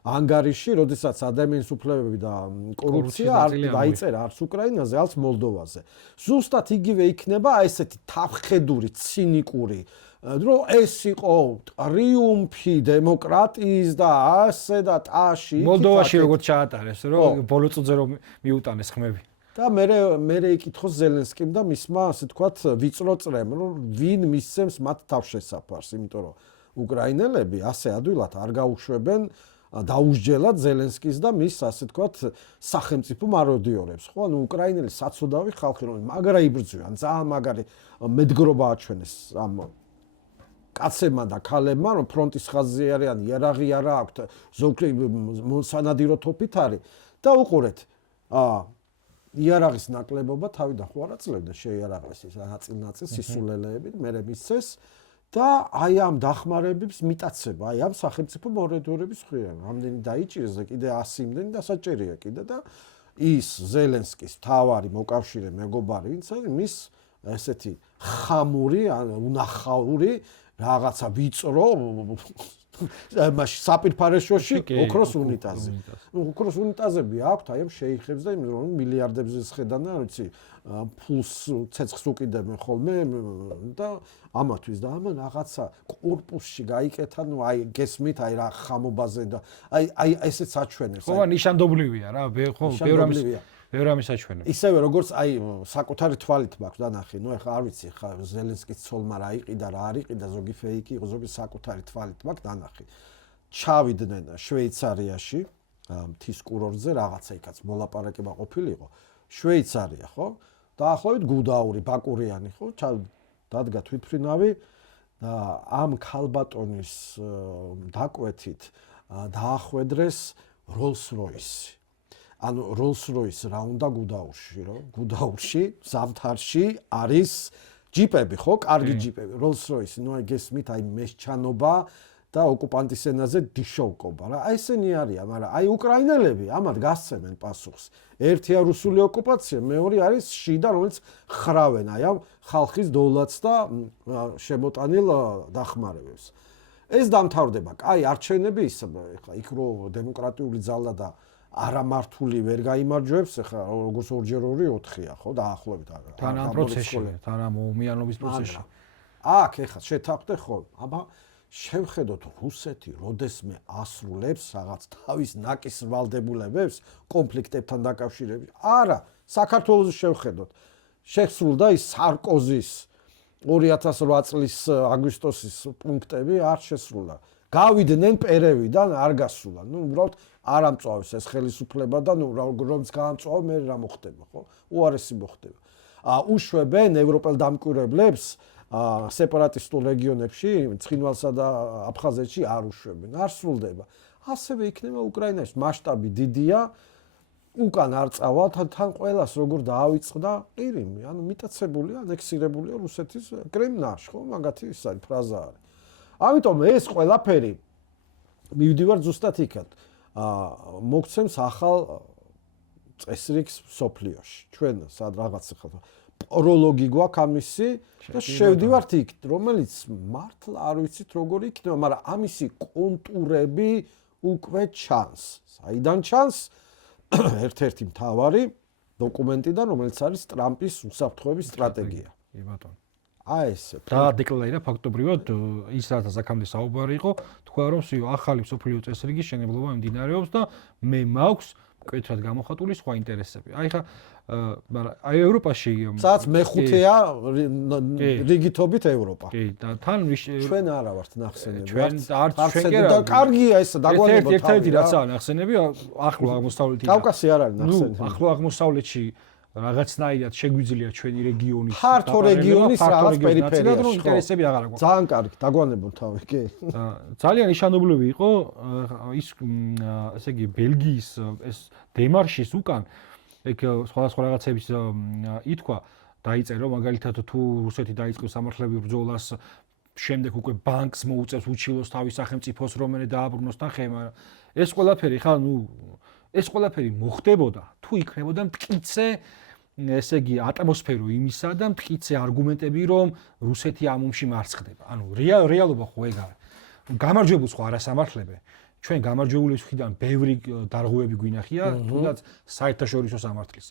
ანგარიში, როდესაც ადამიანის უფლებები და კორუფცია არ დაიწერა არც უკრაინაზე, არც მოლდოვაზე. ზუსტად იგივე იქნება ესეთი თავხედური, ცინიკური, რომ ეს იყო ტრიუმფი დემოკრატიის და ასე და ტაში. მოლდოვაში როგორც ჩაატარეს, რომ ბოლო წუთზე რომ მიუტანეს ხმები. და მე იკითხოს ზელენსკიმ და მისმა, ასე თქვათ, ვიწრო წრემ, რომ ვინ მისცემს მათ თავშესაფარს, იმიტომ რომ უკრაინელები ასე ადვილად არ გაუშვებენ დაუსჯელად ზელენსკის და მის, ასე თქვათ, სახელმწიფო მაროდიორებს. ხო, ანუ უკრაინელი საცოდავი ხალხი, რომელიც მაგრა იბრძვიან, ძალიან მაგარი მედგრობა აჩვენეს ამ კაცებმა და ქალებმა, რომ ფრონტის ხაზზე არიან, იარაღი არა აქვთ, ზოგი სანადირო თოფით არის და უყურეთ, იარაღის ნაკლებობა თავიდან ხო არ აწლებდა შეიარაღეს ის ნაწილ-ნაწილ სისულელეებით, მერე მისცეს და აი ამ დახმარებებს მიტაცება, აი ამ სახელმწიფო მორედურების ხვიან, რამდენი დაიჭირეს და კიდე 100 იმდენი დასაჭერია კიდე და ის ზელენსკის თავარი მოკავშირე მეგობარი, ვინც არის მის ესეთი ხამური, უნახაური რაღაცა ვიწრო მაშინ საპირფარეშოში ოქროს უნიტაზი. ოქროს უნიტაზები აქვთ აი ამ შეიხებს და იმ რომ მილიარდებზე ზხედან და ვიცი ფულს ცეცხლს უკიდებენ ხოლმე და ამათვის და ამან რაღაცა კორპუსში გაიკეთა, ნუ აი გესმით აი რა ხამობაზე და აი ესეც აჩვენებს. ხო, ნიშანდობლივია რა, ხო, ბევრი ამის აჩვენებს. ისევე როგორც აი საკუთარი თვალით მაქვს დანახი, ნუ ეხლა არ ვიცი, ხა ზელენსკის ცოლმა რა იყიდა, რა არ იყიდა, ზოგი ფეიკი იყო, ზოგი საკუთარი თვალით მაქვს დანახი. ჩავიდნენ შვეიცარიაში, მთის კურორტზე რაღაცა იქაც მოლაპარაკება ყოფილიყო. შვეიცარია, ხო? დაახლოებით გუდაური, ბაკურიანი, ხო? დადგა თვითმფრინავი და ამ ქალბატონის დაკვეთით დაახვედრეს Rolls-Royce. ანუ Rolls-Royce რა უნდა გუდაურში, რომ გუდაურში, ზამთარში არის ჯიპები, ხო? კარგი ჯიპები. Rolls-Royce, ნუ აი გესმით, აი მესჩანობა და ოკუპანტის ენაზე დიშოვკობა რა. აი ესენი არიან, მაგრამ აი უკრაინელები ამათ გასცემენ პასუხს. ერთია რუსული ოკუპაცია, მეორე არის შიდა, რომელიც ხრავენ აი ამ ხალხის დოვლათს და შემოტანილ დახმარებებს. ეს დამთავრდება. კაი, არჩევნები ის ხა იქ რო დემოკრატიული ძალა და არამართული ვერ გაიმარჯვებს, ახლა როგორც 2x2 4-ია, ხო, დაახლოებით არა. თან ამ პროცესში, თან ამ ომიანობის პროცესში. აქ ახლა შეთანხმდე ხო, აბა შევხედოთ რუსეთი, როდესმე ასრულებს რაღაც თავის ნაკის ვალდებულებებს კონფლიქტებთან დაკავშირებით. არა, საქართველოს შევხედოთ. შესრულდა ის სარკოზის 2008 წლის აგვისტოსის პუნქტები არ შესრულდა. გავიდნენ პერევიდან არ გასულა. ნუ უბრალოდ არ ამწვავეს ეს ხელისუფლება და ნუ როგორც გაამწვავა მე რა მოხდება, ხო? უარესი მოხდება. უშვებენ ევროპელ დამკვირვებლებს სეპარატისტულ რეგიონებში, ცხინვალსა და აფხაზეთში არ უშვებენ. არ სრულდება. ასევე იქნება უკრაინაში მასშტაბი დიდია. უკან არ წავალ, თან ყველას როგორ დაავიწყდა ყირიმი, ანუ მიტაცებული, ანექსირებულია რუსეთის კრემლნაში, ხო, მაგათი ის არის ფრაზა არის. ამიტომ ეს ყველაფერი მივდივარ ზუსტად იქად. მოგცემს ახალ წესრიგს სოფლიოში. ჩვენ სად რაღაც ხალხო პროლოგი გვაქვს ამისი და შევდივართ იქ, რომელიც მართლა არ ვიცით როგორ იქნება, მაგრამ ამისი კონტურები უკვე ჩანს. საიდან ჩანს? ერთ-ერთი მთავარი დოკუმენტიდან, რომელიც არის ტრამპის უსაფრთხოების სტრატეგია. კი ბატონო. აი ესე. დაადეკლარირა ფაქტობრივად ის რაც აქამდე საუბარი იყო, თქვა რომ ახალი მსოფლიო წესრიგის შენებლობა მიმდინარეობს და მე მაქვს მკვეთრად გამოხატული სხვა ინტერესები. აი ხა აი ევროპაში სადაც მეხუთეა რიგითობით ევროპა. კი და თან ჩვენ არა ვართ ნახსენები. ჩვენ არც ჩვენ კი არა. და კარგია ეს დაგვანებოთ. ერთ-ერთი რაცაა ნახსენები, ახლო აღმოსავლეთიდან. კავკასი არ არის ნახსენები. ახლო აღმოსავლეთში რაღაცნაირად შეგვიძლია ჩვენი რეგიონის ფართო რეგიონის რაღაც პერიფერიაში, რომ ინტერესები აღარ აქვს. ძალიან კარგი, დაგვანებოთ თავი, კი. ძალიან იშანობლივი იყო ის ესე იგი ბელგიის ეს დემარშის უკან ეგ სხვადასხვა რაღაცების ითქვა, დაიწერო მაგალითად თუ რუსეთი დაიწყებს სამართლებრივ ბრძოლას, შემდეგ უკვე ბანკს მოუწევს უჩილოს თავის სახელმწიფოს რომელე დააბრუნოს და ხე, მაგრამ ეს ყველაფერი ხა ეს ყველაფერი მოხდებოდა თუ იქნებოდა მტკიცე ესე იგი ატმოსფერო იმისა და მტკიცე არგუმენტები რომ რუსეთი ამ ომში მარცხდება. ანუ რეალობა ხო ეგ არის. გამარჯვებულს ხო არ ასამართლებენ. ჩვენ გამარჯვებულების მხრიდან ბევრი დარღვევები გვინახია, თუნდაც საერთაშორისო სამართლის.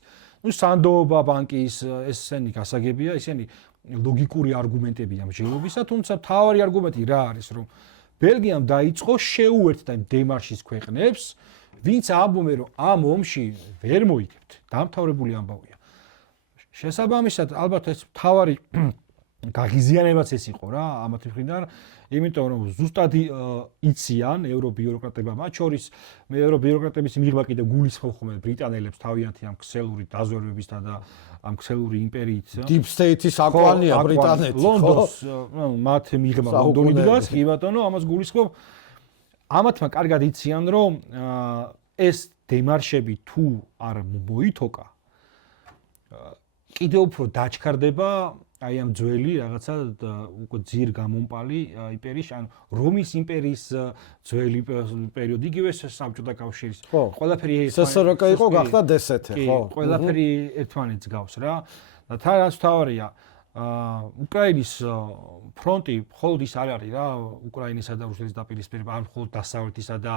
ნუ სანდოობა ბანკის ესენი გასაგებია, ისინი ლოგიკური არგუმენტებია მსჯელობისა, თუმცა მთავარი არგუმენტი რა არის, რომ ბელგიამ დაიწყო შეუერთდა იმ დემარშის ქვეყნებს, ვინც ამბობენ რომ ამ ომში ვერ მოიგებთ. დამთავრებული ამბავია. შესაბამისად, ალბათ ეს მთავარი გაღიზიანებაც ეს იყო რა, ამათი მხრიდან, იმიტომ რომ ზუსტად იციან ევრობიუროკრატებმა, მათ შორის მე ევრობიუროკრატების მიღმა კიდე გულისხმობ ხოლმე ბრიტანელებს თავიანთი ამ ქსელური დაზვერვებისთან და ამ ქსელური იმპერიით. Deep State-ის აკვანია ბრიტანეთი, ხო? ლონდონს, მათ მიღმა ლონდონიდან, კი ბატონო, ამას გულისხმობ. ამათმა კარგად იციან რომ ეს დემარშები თუ არ მოითოკა კიდევ უფრო დაჩქარდება აი ამ ძველი რაღაცა უკვე ძირ გამომპალი იმპერიის, ანუ რომის იმპერიის ძველი პერიოდი, იგივე საბჭოთა კავშირის. ყველაფერი SSRK იყო გახდა DST, ხო? ყველაფერი ერთმანეთს გავს რა. და თან რაც თავარია უკრაინის ფრონტი მხოლოდ ის არ არის რა, უკრაინისა და რუსეთის დაპირისპირება, ან მხოლოდ დასავლეთისა და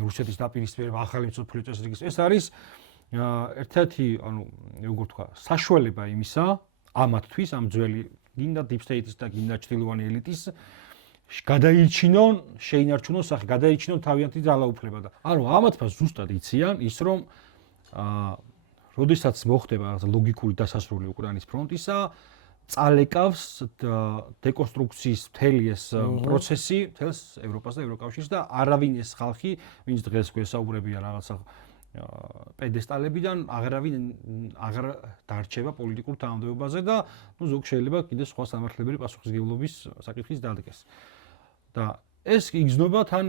რუსეთის დაპირისპირება ახალი მსოფლიო წესრიგის. ეს არის ერთ-ერთი, ანუ როგორ თქვა, საშუალება იმისა, ამათთვის, ამ ძველი გინდა Deep State-ის და გინდა ჩრდილოვანი ელიტის გადაიჩინონ, შეინარჩუნონ სახე, გადაიჩინონ თავიანთი ძალაუფლება და ანუ ამათმა ზუსტად იციან ის რომ როდესაც მოხდება რაღაც ლოგიკური დასასრული უკრაინის ფრონტისა, წალეკავს დეკონსტრუქციის მთელი ეს პროცესი მთელს ევროპას და ევროკავშირს და არავინ ეს ხალხი, ვინც დღეს გვესაუბრებია რაღაცა პედესტალებიდან აღარ დარჩება პოლიტიკურ თანამდებობაზე და ნუ ზოგ შეიძლება კიდე სხვა სამართლებრივი პასუხისმგებლობის საკითხის დადგეს. და ეს იგრძნობა თან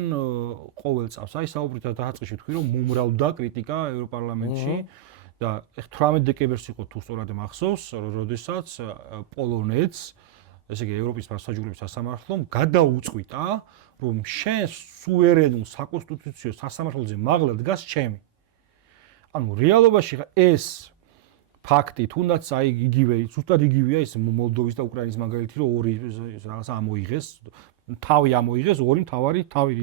ყოველ წელს. აი საუბრით დააწყიში თქვი რომ მომრავლდა კრიტიკა ევროპარლამენტში და 18 დეკემბერს იყო თუ სწორად მახსოვს, როდესაც პოლონეთს, ესე იგი ევროპის მასაჯულების სასამართლომ გადაუწყვიტა, რომ შენ სუვერენულ საკონსტიტუციო სასამართლოზე მაღლა დგას ჩემი. ანუ რეალობაში ეს ფაქტი თუნდაც აი იგივე ზუსტად იგივეა ის მოლდოვის და უკრაინის მაგალითი რომ ორი რაღაცა ამოიღეს თავი ამოიღეს ორი მთავარი თავი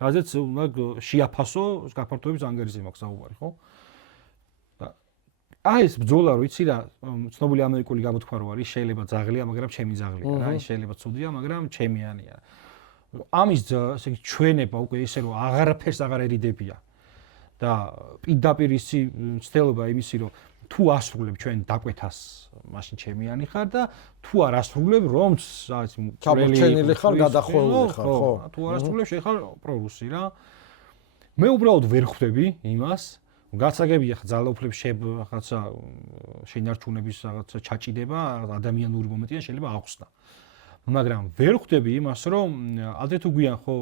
რაზეც უნდა შეაფასო გაფართოების ანგარიზე მაქვს საუბარი ხო და აი ეს ბრძოლა რო იცი რა ცნობილი ამერიკული გამოთქმა რო არის შეიძლება ძაღლია მაგრამ ჩემი ძაღლია რა შეიძლება ცუდია მაგრამ ჩემიანია ამის ესე იგი ჩვენება უკვე ისე რომ აღარაფერს აღარ ერიდებია და პირდაპირ ისი ცდელობა იმისი რომ თუ ასრულებ ჩვენ დაკვეთას მაშინ ჩემიანი ხარ და თუ არ ასრულებ რომც ჩამორჩენილი ხარ გადახვეული ხარ ხო თუ არ ასრულებ შეხარ პრორუსი რა მე უბრალოდ ვერ ხვდები იმას გასაგებია ხა ძალაუფლების რაღაცა შენარჩუნების რაღაცა ჩაჭიდება ადამიანური მომენტია შეიძლება ახსნა მაგრამ ვერ ხვდები იმას, რომ ადრე თუ გვიან ხო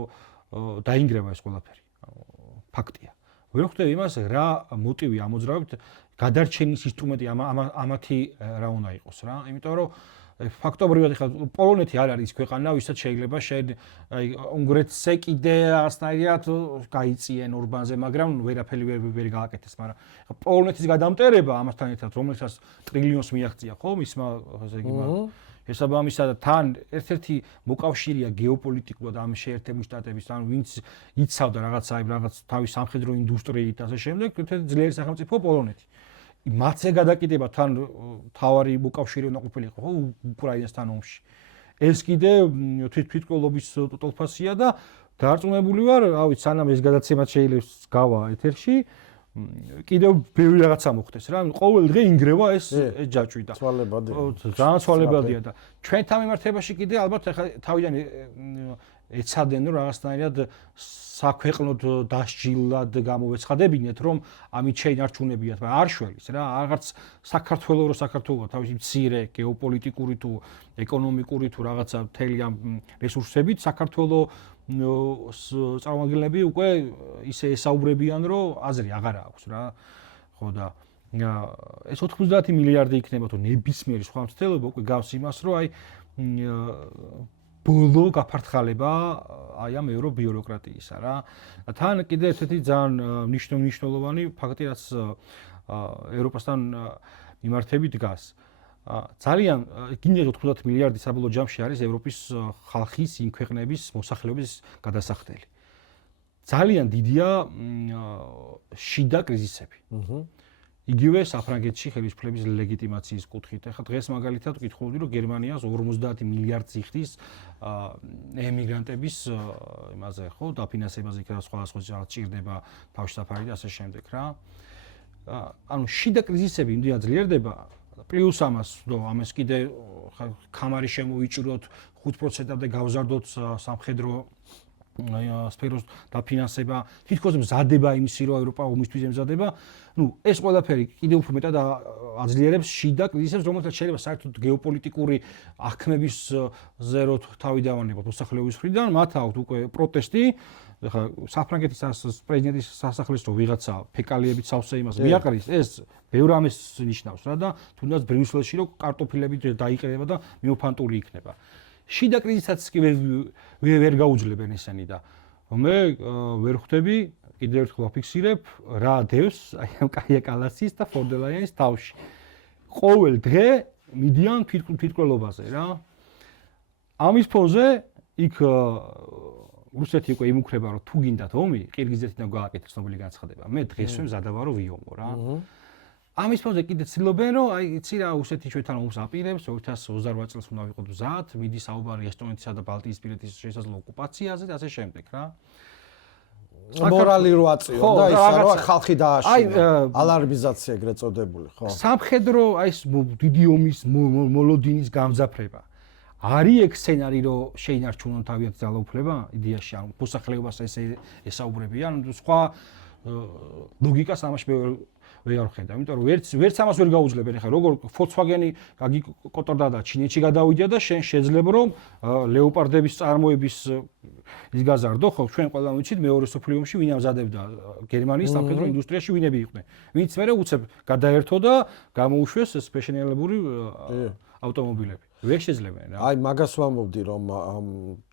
დაინგრევა ეს ყველაფერი. ფაქტია. ვერ ხვდები იმას, რა მოტივი ამოძრავებთ გადარჩენის ინსტრუმენტი ამათი რა უნდა იყოს რა. იმიტომ რომ ფაქტობრივად ხა პოლონეთი არ არის ქვეყანა, ვისაც შეიძლება აი უნგრეთზე კიდე ასნაირად გაიწიენ ორბანზე, მაგრამ ვერაფერი ვერ გააკეთეს, მაგრამ პოლონეთის გადამტერება ამასთან ერთად რომელსაც ტრილიონს მიაღწია ხო მისმა ესე იგი შესაბამისად თან ერთ-ერთი მოკავშირეა გეოპოლიტიკურად ამ შეერთებული შტატების ან ვინც იცავდა რაღაც თავის სამხედრო ინდუსტრიით ასე შემდეგ ერთ-ერთი ძლიერი სახელმწიფო პოლონეთი მათზე გადაკიდება თან თავარი მოკავშირე უნდა ყოფილიყო ხო უკრაინასთან ომში ეს კიდე თვითმკვლელობის ტოლფასია და დარწმუნებული ვარ რავი სანამ ეს გადაცემა შეიძლება გავა ეთერში კიდევ ბევრი რაღაცა მოხდეს რა ყოველ დღე ინგრევა ეს ჯაჭვი და ძალიან ცვალებადია და ჩვენთან მიმართებაში კიდე ალბათ ახლა თავიდან ეცადენ რომ რაღაცნაირად საქვეყნოდ დასჯილად გამოვეცხადებინეთ რომ ამით შეინარჩუნებიათ მაგრამ არ შველის რა რაღაც საქართველოს თავისი მცირე გეოპოლიტიკური თუ ეკონომიკური თუ რაღაცა მთელი ამ რესურსებით საქართველოს წარმომადგენლები უკვე ისე ესაუბრებიან რომ აზრი აღარა აქვს რა ხო და ეს 90 მილიარდი იქნება თუ ნებისმიერი სხვა მცდელობა უკვე გავს იმას რომ აი ბოლო გაფართხალება აი ამ ევრობიუროკრატიისა რა თან კიდე ესეთი ძალიან მნიშვნელოვანი ფაქტი რაც ევროპასთან მიმართებით დგას ძალიან გინდათ 90 მილიარდი საბოლოო ჯამში არის ევროპის ხალხის იმ ქვეყნების მოსახლეობის გადასახდელი. ძალიან დიდია შიდა კრიზისები. იგივე საფრანგეთში ხელისუფლების ლეგიტიმაციის კუთხით. ახლა დღეს მაგალითად ვკითხულობდი რომ გერმანიას 50 მილიარდს იხდის ემიგრანტების იმაზე ხო დაფინანსებაზე იქ რა სხვადასხვა რაღაც ჭირდება თავშესაფარი და ასე შემდეგ რა. ანუ შიდა კრიზისები იმდენად ძლიერდება პლუს ამას კიდე კამარი შემოვიჭროთ 5%-ამდე გავზარდოთ სამხედრო სფეროს დაფინანსება, თითქოს მზადება იმისი რომ ევროპა ომისთვის ემზადება. ნუ ეს ყველაფერი კიდევ უფრო მეტად აძლიერებს შიდა კრიზისებს, რომელთაც შეიძლება საერთოდ გეოპოლიტიკური აღქმების ზერო თავი დავანებოთ მოსახლეობის მხრიდან, მათ აქვთ უკვე პროტესტი. ახლა საფრანგეთის პრეზიდენტის სასახლეში ვიღაცა ფეკალიებით სავსე იმას მიაყრის, ეს ბევრ ამას ნიშნავს რა და თუნდაც ბრიუსელში რომ კარტოფილები დაიყრება და მიოფანტური იქნება. შიდა კრიზისაც კი ვერ გაუძლებენ ესენი და მე ვერ ხვდები კიდევ ერთხელ ვაფიქსირებ რა დევს აი ამ კაია კალასის და ფორდელაიანის თავში. ყოველ დღე მიდიან თვითმკვლელობაზე რა. ამის ფონზე იქ რუსეთი უკვე იმუქრება რომ თუ გინდათ ომი, ყირგიზეთიდან გააკეთეს ცნობილი განცხადება. მე დღესვე მზადავ რომ ვიომო რა. ამის ფონზე კიდე ცდილობენ რომ აი იცი რა რუსეთი ჩვენთან ომს აპირებს 2028 წელს უნდა ვიყოთ მზად, მიდის საუბარი ესტონეთისა და ბალტიისპირეთის შესაძლო ოკუპაციაზე და ასე შემდეგ რა. მორალი რო აწიო და ისა რომ ხალხი დააშინა. ალარმიზაცია ეგრეთ წოდებული, ხო? სამხედრო აი ეს დიდი ომის მოლოდინის გამძაფრება. არის ეგ სცენარი რომ შეინარჩუნონ თავიანთ ძალაუფლება იდეაში ან მოსახლეობას ესაუბრებიან სხვა ლოგიკას ამაში ვერ ხედავ, იმიტომ რომ ვერც ამას ვერ გაუძლებენ. ახლა როგორ Volkswagen-ი კოტორდა და ჩინეთში გადავიდა და შენ შეძლებ რომ ლეოპარდების წარმოების ის გაზარდო, ხო, ჩვენ ყველამ ვიცით მეორე მსოფლიო ომში ვინ ამზადებდა გერმანიის სამხედრო ინდუსტრიაში ვინები იყვნენ. ვინც მერე უცებ გადაერთო და გამოუშვეს სპეციალიზებული ავტომობილები. ვერ შეძლებენ რა. აი მაგას ვამბობდი რომ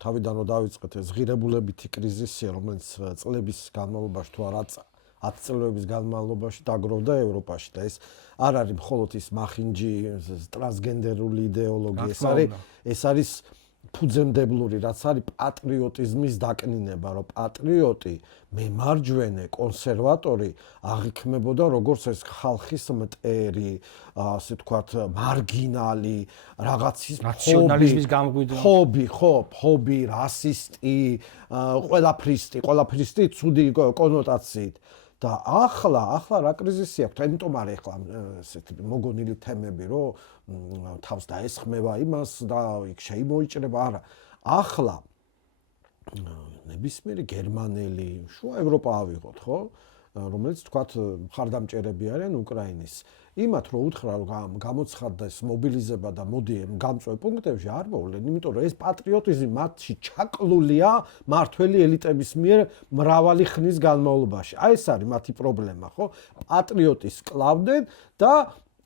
თავიდან რომ დავიწყეთ ეს ღირებულებითი კრიზისია რომელიც წლების განმავლობაში თუ არა 10 წლების განმავლობაში დაგროვდა ევროპაში და ეს არ არის მხოლოდ ის მახინჯი ტრანსგენდერული იდეოლოგია ეს არის ფუძემდებლური რაც არის პატრიოტიზმის დაკნინება რომ პატრიოტი მემარჯვენე კონსერვატორი აღიქმებოდა როგორც ეს ხალხის მტერი ასე თქვათ მარგინალი რაღაცის ნაციონალიზმის გამყვიდვა ფობი რასისტი ყველაფრისტი ცუდი კონოტაციით და ახლა რა კრიზისი აქვს იმიტომ არის ახლა ესეთი მოგონილი თემები რომ თავს დაესხმება იმას და იქ შეიმოიჭრება არა ახლა ნებისმიერი გერმანელი შუა ევროპა ავიღოთ ხო რომელიც თქვათ მხარდამჭერები არიან უკრაინის. იმათ რო უთხრა რომ გამოცხადდეს მობილიზება და მოდი გამწვევ პუნქტებში არ მოვლენ, იმიტომ რომ ეს პატრიოტიზმი მათში ჩაკლულია მართველი ელიტების მიერ მრავალი ხნის განმავლობაში. აი ეს არის მათი პრობლემა, ხო? პატრიოტის კლავდნენ და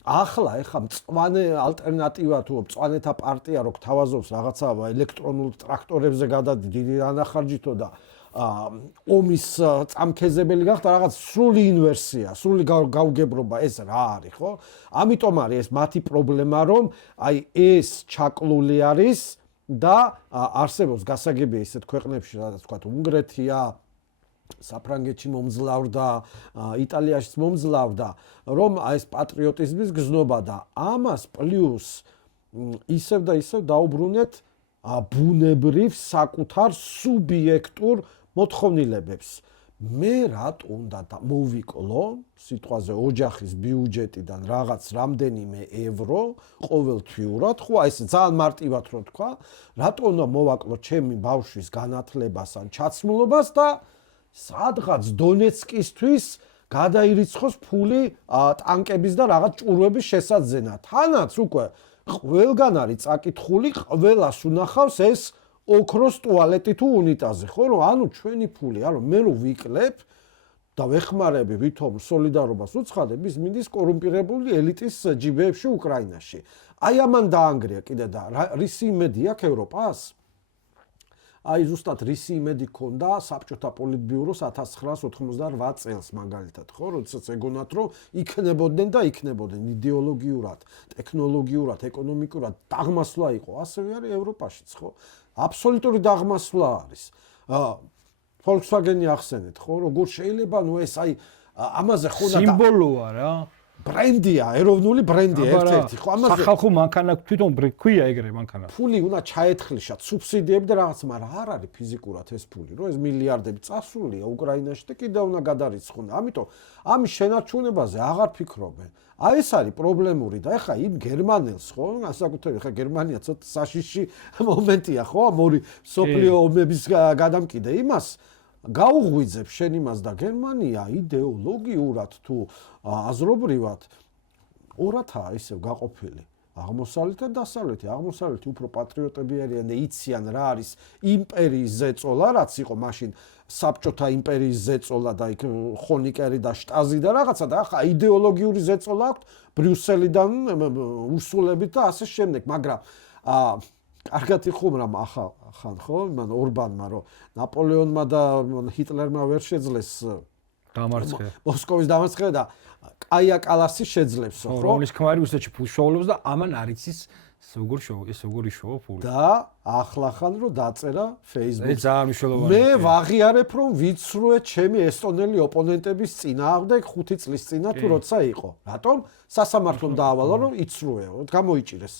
ახლა მწვანე ალტერნატივა თუ მწვანეთა პარტია რო გთავაზობს რაღაცა ელექტრონულ ტრაქტორებზე გადადი დიდი ანახარჯითო და ომის წამქეზებელი გახდა რაღაც სრული ინვერსია, სრული გაუგებრობა ეს რა არის, ხო? ამიტომ არის ეს მათი პრობლემა, რომ აი ეს ჩაკლული არის და არსებობს გასაგებია ისეთ ქვეყნებში, სადაც თქვა უნგრეთია, საფრანგეთში მომძლავრდა, იტალიაშიც მომძლავრდა, რომ აი ეს პატრიოტიზმის გზნობა და ამას პლუს ისევ და ისევ დაუბრუნეთ ბუნებრივ საკუთარ სუბიექტურ მოთხოვნილებებს. მე რატო უნდა მოვიკლო სიტყვაზე ოჯახის ბიუჯეტიდან რაღაც რამდენიმე ევრო ყოველთვიურად, ხო აი ეს ძალიან მარტივად რო თქვა, რატო უნდა მოვაკლო ჩემი ბავშვის განათლებას ან ჩაცმულობას და სადღაც დონეცკისთვის გადაირიცხოს ფული ტანკების და რაღაც ჭურვების შესაძენად. თანაც უკვე ყველგან არის წაკითხული, ყველას უნახავს ეს ოქროს ტუალეტი თუ უნიტაზი, ხო? რომ ანუ ჩვენი ფული, ანუ მე რო ვიკლებ და ვეხმარები ვითომ სოლიდარობას უცხადებ, ის მინდის კორუმპირებული ელიტის ჯიბეებში უკრაინაში. აი ამან დაანგრია კიდე და რისი იმედი აქვს ევროპას? აი ზუსტად რისი იმედი ქონდა საბჭოთა პოლიტბიუროს 1988 წელს მაგალითად, ხო, როდესაც ეგონათ რომ იქნებოდნენ და იქნებოდნენ იდეოლოგიურად, ტექნოლოგიურად, ეკონომიკურად დაღმასვლა იყო, ასევე არის ევროპაშიც, ხო? აბსოლუტური დაღმასვლა არის. Volkswagen-ი ახსენეთ, ხო, როგორ შეიძლება ნუ ეს აი ამაზე ხო და სიმბოლოა რა. ბრენდია, ეროვნული ბრენდია ერთ-ერთი, ხო, ამაზე სახალხო მანქანა თვითონ ქვია ეგრე მანქანა. ფული უნდა ჩაეთხლიშათ, სუბსიდიები და რაღაც, მაგრამ არ არის ფიზიკურად ეს ფული, რომ ეს მილიარდები წასულია უკრაინაში და კიდევ უნდა გადარიცხონ. ამიტომ ამის შენარჩუნებაზე აღარ ფიქრობენ. აი ეს არის პრობლემური და ეხა იმ გერმანელს, ხო, განსაკუთრებით ეხა გერმანია ცოტა საშიში მომენტია, ხო, ორი სოფლიო ომების გადამკიდე იმას გაუღვიძებ შენ იმას და გერმანია იდეოლოგიურად თუ აზრობრივად ორათაა ისევ გაყოფილი. აღმოსავლეთი და დასავლეთი. აღმოსავლეთი უფრო პატრიოტები არიან და იციან რა არის იმპერიის ზეწოლა, რაც იყო მაშინ საბჭოთა იმპერიის ზეწოლა და იქ ხონიკერი და შტაზი და რაღაცა და ახლა იდეოლოგიური ზეწოლა აქვს ბრიუსელიდან ურსულებით და ასე შემდეგ, მაგრამ კარგად იხუმრა ახან ხო მან ორბანმა რომ ნაპოლეონმა და ჰიტლერმა ვერ შეძლეს დამარცხება. მოსკოვის დამარცხება და კაია კალასი შეძლებს, ხო? რომლის ქმარი რუსეთში ფულს შოულობს და ამან არ იცის როგორ იშოვა ფული. და ახლახან რომ დაწერა Facebook-ზე. ეს ძალიან მნიშვნელოვანია. მე ვაღიარებ რომ ვიცრუე ჩემი ესტონელი ოპონენტების წინააღმდეგ 5 წლის წინა თუ როცა იყო. რატომ? სასამართლომ დაავალა რომ იცრუეო, გამოიჭირეს.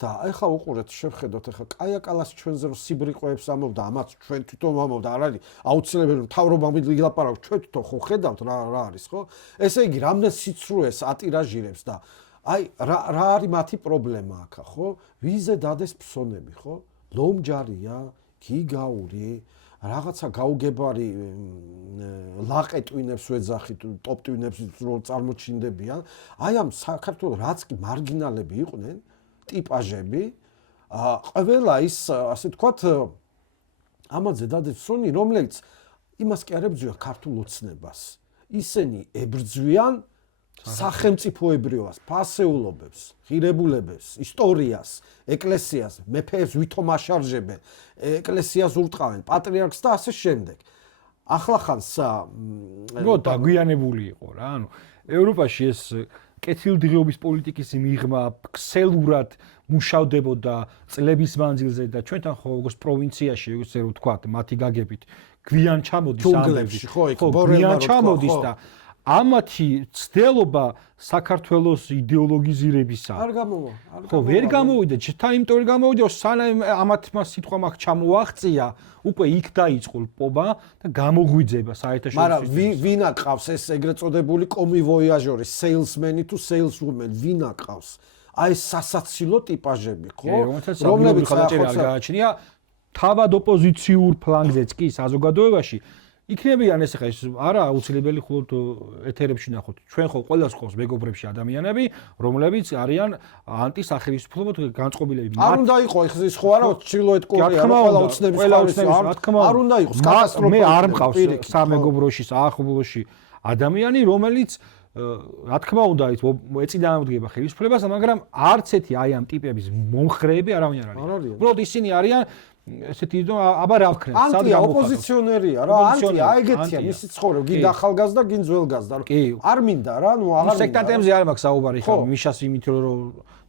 და ეხლა უყურეთ, შევხედოთ ეხლა კაია კალას ჩვენზე რომ სიბრიყვეებს ამობდა, ამაც ჩვენ თვითონ ამობდა, არ არის აუცილებელი რომ თავრობამ ვილაპარაკოთ, ჩვენ თვითონ ხო ხედავთ რა არის, ხო? ესე იგი, რამდენ სიცრუეს ატირაჟირებს და აი რა არის მათი პრობლემა აქა, ხო? ვიზე დადეს ფსონები, ხო? ლომჯარია, გიგაური, რაღაცა გაუგებარი ლაყეტვინებს ვეძახით, ტოპტვინებს რო წარმოჩინდებიან. აი ამ საქართველოს რაც კი მარგინალები იყვნენ ტიპაჟები, ყველა ის, ასე ვთქვათ, ამაზე დადეს ფსონი, რომელიც იმას კი არ ებრძვიან ქართულ ოცნებას. ისინი ებრძვიან სახელმწიფოებრიობას, ფასეულობებს, ღირებულებებს, ისტორიას, ეკლესიას, მეფეებს ვითომ აშარჟებენ, ეკლესიას ურტყავენ, პატრიარქს და ასე შემდეგ. ახლახანს რო დაგვიანებული იყო რა, ანუ ევროპაში ეს კეთილდღეობის პოლიტიკის მიღმა ქსელურად მუშავდებოდა წლების მანძილზე და ჩვენთან ხო როგორც პროვინციაში, ესე რომ ვთქვათ, მათი გაგებით გვიან ჩამოდის ჯუნგლებში, ხო, იქ გვიან ჩამოდის და ამათი ცდელობა საქართველოს იდეოლოგიზირებისა. არ გამოვა. ხო, ვერ გამოვიდა, იმიტომ ვერ გამოვიდა, სანამ ამათმა სიტყვამ აქ ჩამოაღწია, უკვე იქ დაიწყო პობა და გამოგვიძება საერთაშორისო. მაგრამ ვინ აკყავს ეს ეგრეთ წოდებული კომივოიაჟორი, სეილსმენი თუ სეილსვუმენი, ვინ აკყავს? აი ეს სასაცილო ტიპაჟები, ხო? რომლებიც ხალხი არ გააჩნია, თავად ოპოზიციურ ფლანგზეც კი საზოგადოებაში იქნებიან ეს ხა ეს არა აუცილებელი მხოლოდ ეთერებში ნახოთ. ჩვენ ხო ყველას ყავს მეგობრებში ადამიანები, რომლებიც არიან ანტისახელისმწიფო განწყობილები. არ უნდა იყოს ეს ხო არა ჩრდილოეთ კორეა ყველა ოცნების არ უნდა იყოს კატასტროფა. მე არ მყავს სამეგობროში, საახლობლოში ადამიანი, რომელიც რა თქმა უნდა ეწინააღმდეგება ხელისუფლებას, მაგრამ არც ერთი აი ამ ტიპების მომხრეები არავინ არ არის. უბრალოდ ისინი არიან ესეთი აბა რა ვქნათ, სად გამოვხატოთ? ოპოზიციონერია რა, ანტი აიგეთია მისი ცხოვრება, გინდა ახალგაზრდა, გინ ძველგაზრდა. არ მინდა რა, ნუ აღარ მინდა. სექტანტებზე არ მაქვს საუბარი ხა, მიშას იმით რომ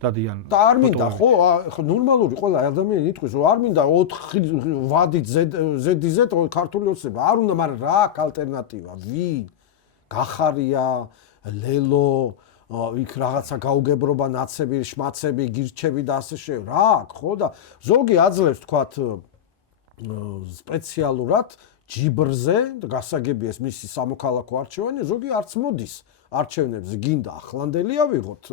დადიან. და არ მინდა ხო, ხო ნორმალური ყველა ადამიანი იტყვის რომ არ მინდა 4 ვადით ზედიზეთ ქართული ოცნება. არ უნდა, მაგრამ რა აქვს ალტერნატივა? ვინ? გახარია, ლელო, იქ რაღაცა გაუგებრობა, ნაცები, შმაცები, გირჩები და ასე შემდეგ. რა აქვს ხო და ზოგი აძლევს თქვათ სპეციალურად ჯიბრზე და გასაგებია ეს მისი სამოქალაქო არჩევანი, ზოგი არც მოდის არჩევნებზე, გინდა ახლანდელი ავიღოთ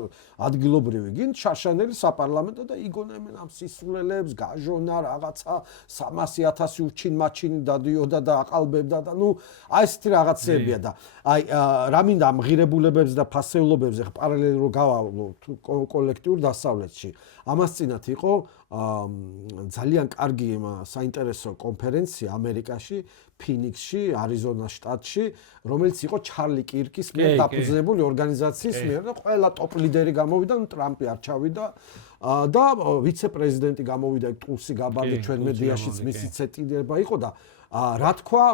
ადგილობრივი, გინდა შაშანელი საპარლამენტო და იგონებენ ამ სისულელებს, გაჟონა რაღაცა 300,000 უჩინ-მაჩინი დადიოდა და აყალბებდა და ნუ აი ესეთი რაღაცებია და აი რა მინდა ამ ღირებულებებს და ფასეულობებს ახლა პარალელურად რო გავავლოთ კოლექტიურ დასავლეთში. ამას წინათ იყო ძალიან კარგი საინტერესო კონფერენცია ამერიკაში, ფინიქსში, არიზონას შტატში, რომელიც იყო ჩარლი კირკის მიერ დაფუძნებული ორგანიზაციის მიერ და ყველა ტოპ ლიდერი გამოვიდა, ტრამპი არ ჩავიდა და ვიცე-პრეზიდენტი გამოვიდა, ტულსი გაბარდი ჩვენ მედიაშიც მისი ცეტილება იყო და რა თქვა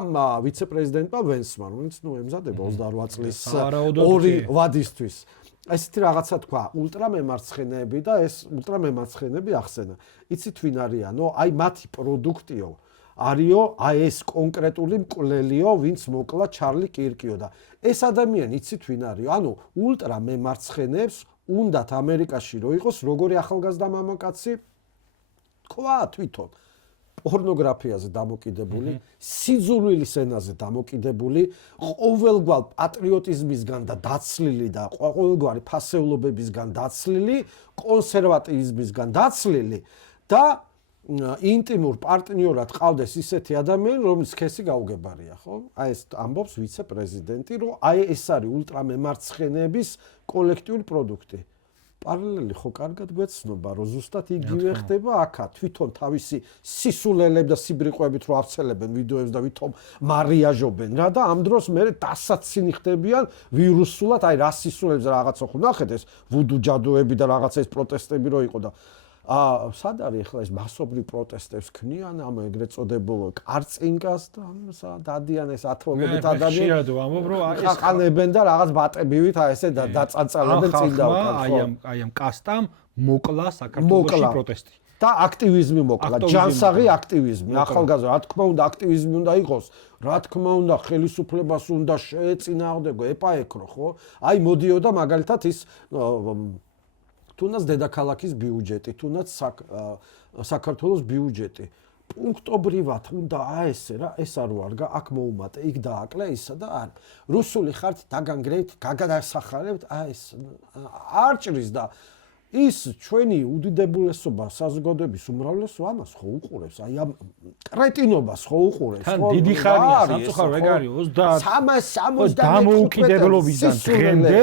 ვიცე-პრეზიდენტმა ვენსმა, რომელიც ნუ ემზადება 28 წლის 2 ვადისთვის. ესეთი რაღაცა თქვა, ულტრამემარცხენეები და ეს ულტრამემარცხენეები ახსენა. იცით ვინ არიანო? აი მათი პროდუქტიო არიო, აი ეს კონკრეტული მკვლელიო, ვინც მოკლა ჩარლი კირკიო და ეს ადამიანი იცით ვინ არისო? ანუ ულტრამემარცხენეებს უნდათ ამერიკაში რო იყოს როგორი ახალგაზრდა მამაკაცი? თქვა თვითონ პორნოგრაფიაზე დამოკიდებული, სიძულვილის ენაზე დამოკიდებული, ყოველგვარ პატრიოტიზმისგან და დაცლილი და ყოველგვარი ფასეულობებისგან დაცლილი, კონსერვატივიზმისგან დაცლილი და ინტიმურ პარტნიორად ყავდეს ისეთი ადამიანი, რომელიც სქესი გაუგებარია, ხო? აი ეს ამბობს ვიცე-პრეზიდენტი, რომ აი ეს არის ულტრამემარცხენეების კოლექტიური პროდუქტი. პარალელი ხო კარგად გვეცნობა, რომ ზუსტად იგივე ხდება აქა, თვითონ თავისი სისულელებ და სიბრიყვებით რო ავცელებენ ვიდეოებს და ვითომ მარიაჟობენ რა და ამ დროს მე დასაცინი ხდებიან ვირუსულად, აი რა სისულელებს რაღაცა ხო ნახეთ ეს ვუდუ ჯადოები და რაღაცა ეს პროტესტები რო იყო და სად არის ახლა ეს მასობრივ პროტესტებს ქმნიან ამ ეგრეთ წოდებულ კარწინკას და დადიან ეს ათობით ადამიანი ხაყანებენ და რაღაც ბატებივით აი ესე დაწანწალებენ წინ დავკარგო აი ამ კასტამ მოკლა საქართველოში პროტესტი და აქტივიზმი მოკლა ჯანსაღი აქტივიზმი ახალგაზრდა რა თქმა უნდა აქტივიზმი უნდა იყოს რა თქმა უნდა ხელისუფლებას უნდა შეეწინააღმდეგო ეპაეკრო ხო აი მოდიოდა მაგალითად ის თუნდაც დედაქალაქის ბიუჯეტი, თუნდაც საქართველოს ბიუჯეტი. პუნქტობრივად უნდა აესე რა, ეს არ ვარგა, აქ მოუმატე, იქ დააკლე ისა და არ. რუსული ხართ დაგანგრევთ, გაგადასახარებთ, აი ეს არ ჭრის და ის ჩვენი უდიდებულესობა საზოგადოების უმრავლესობა ამას ხო უყურებს, აი ამ კრეტინობას ხო უყურებს, ხო? დიდი ხარია, სამწუხარო ეგ არის 365 დამოუკიდებლობიდან დღემდე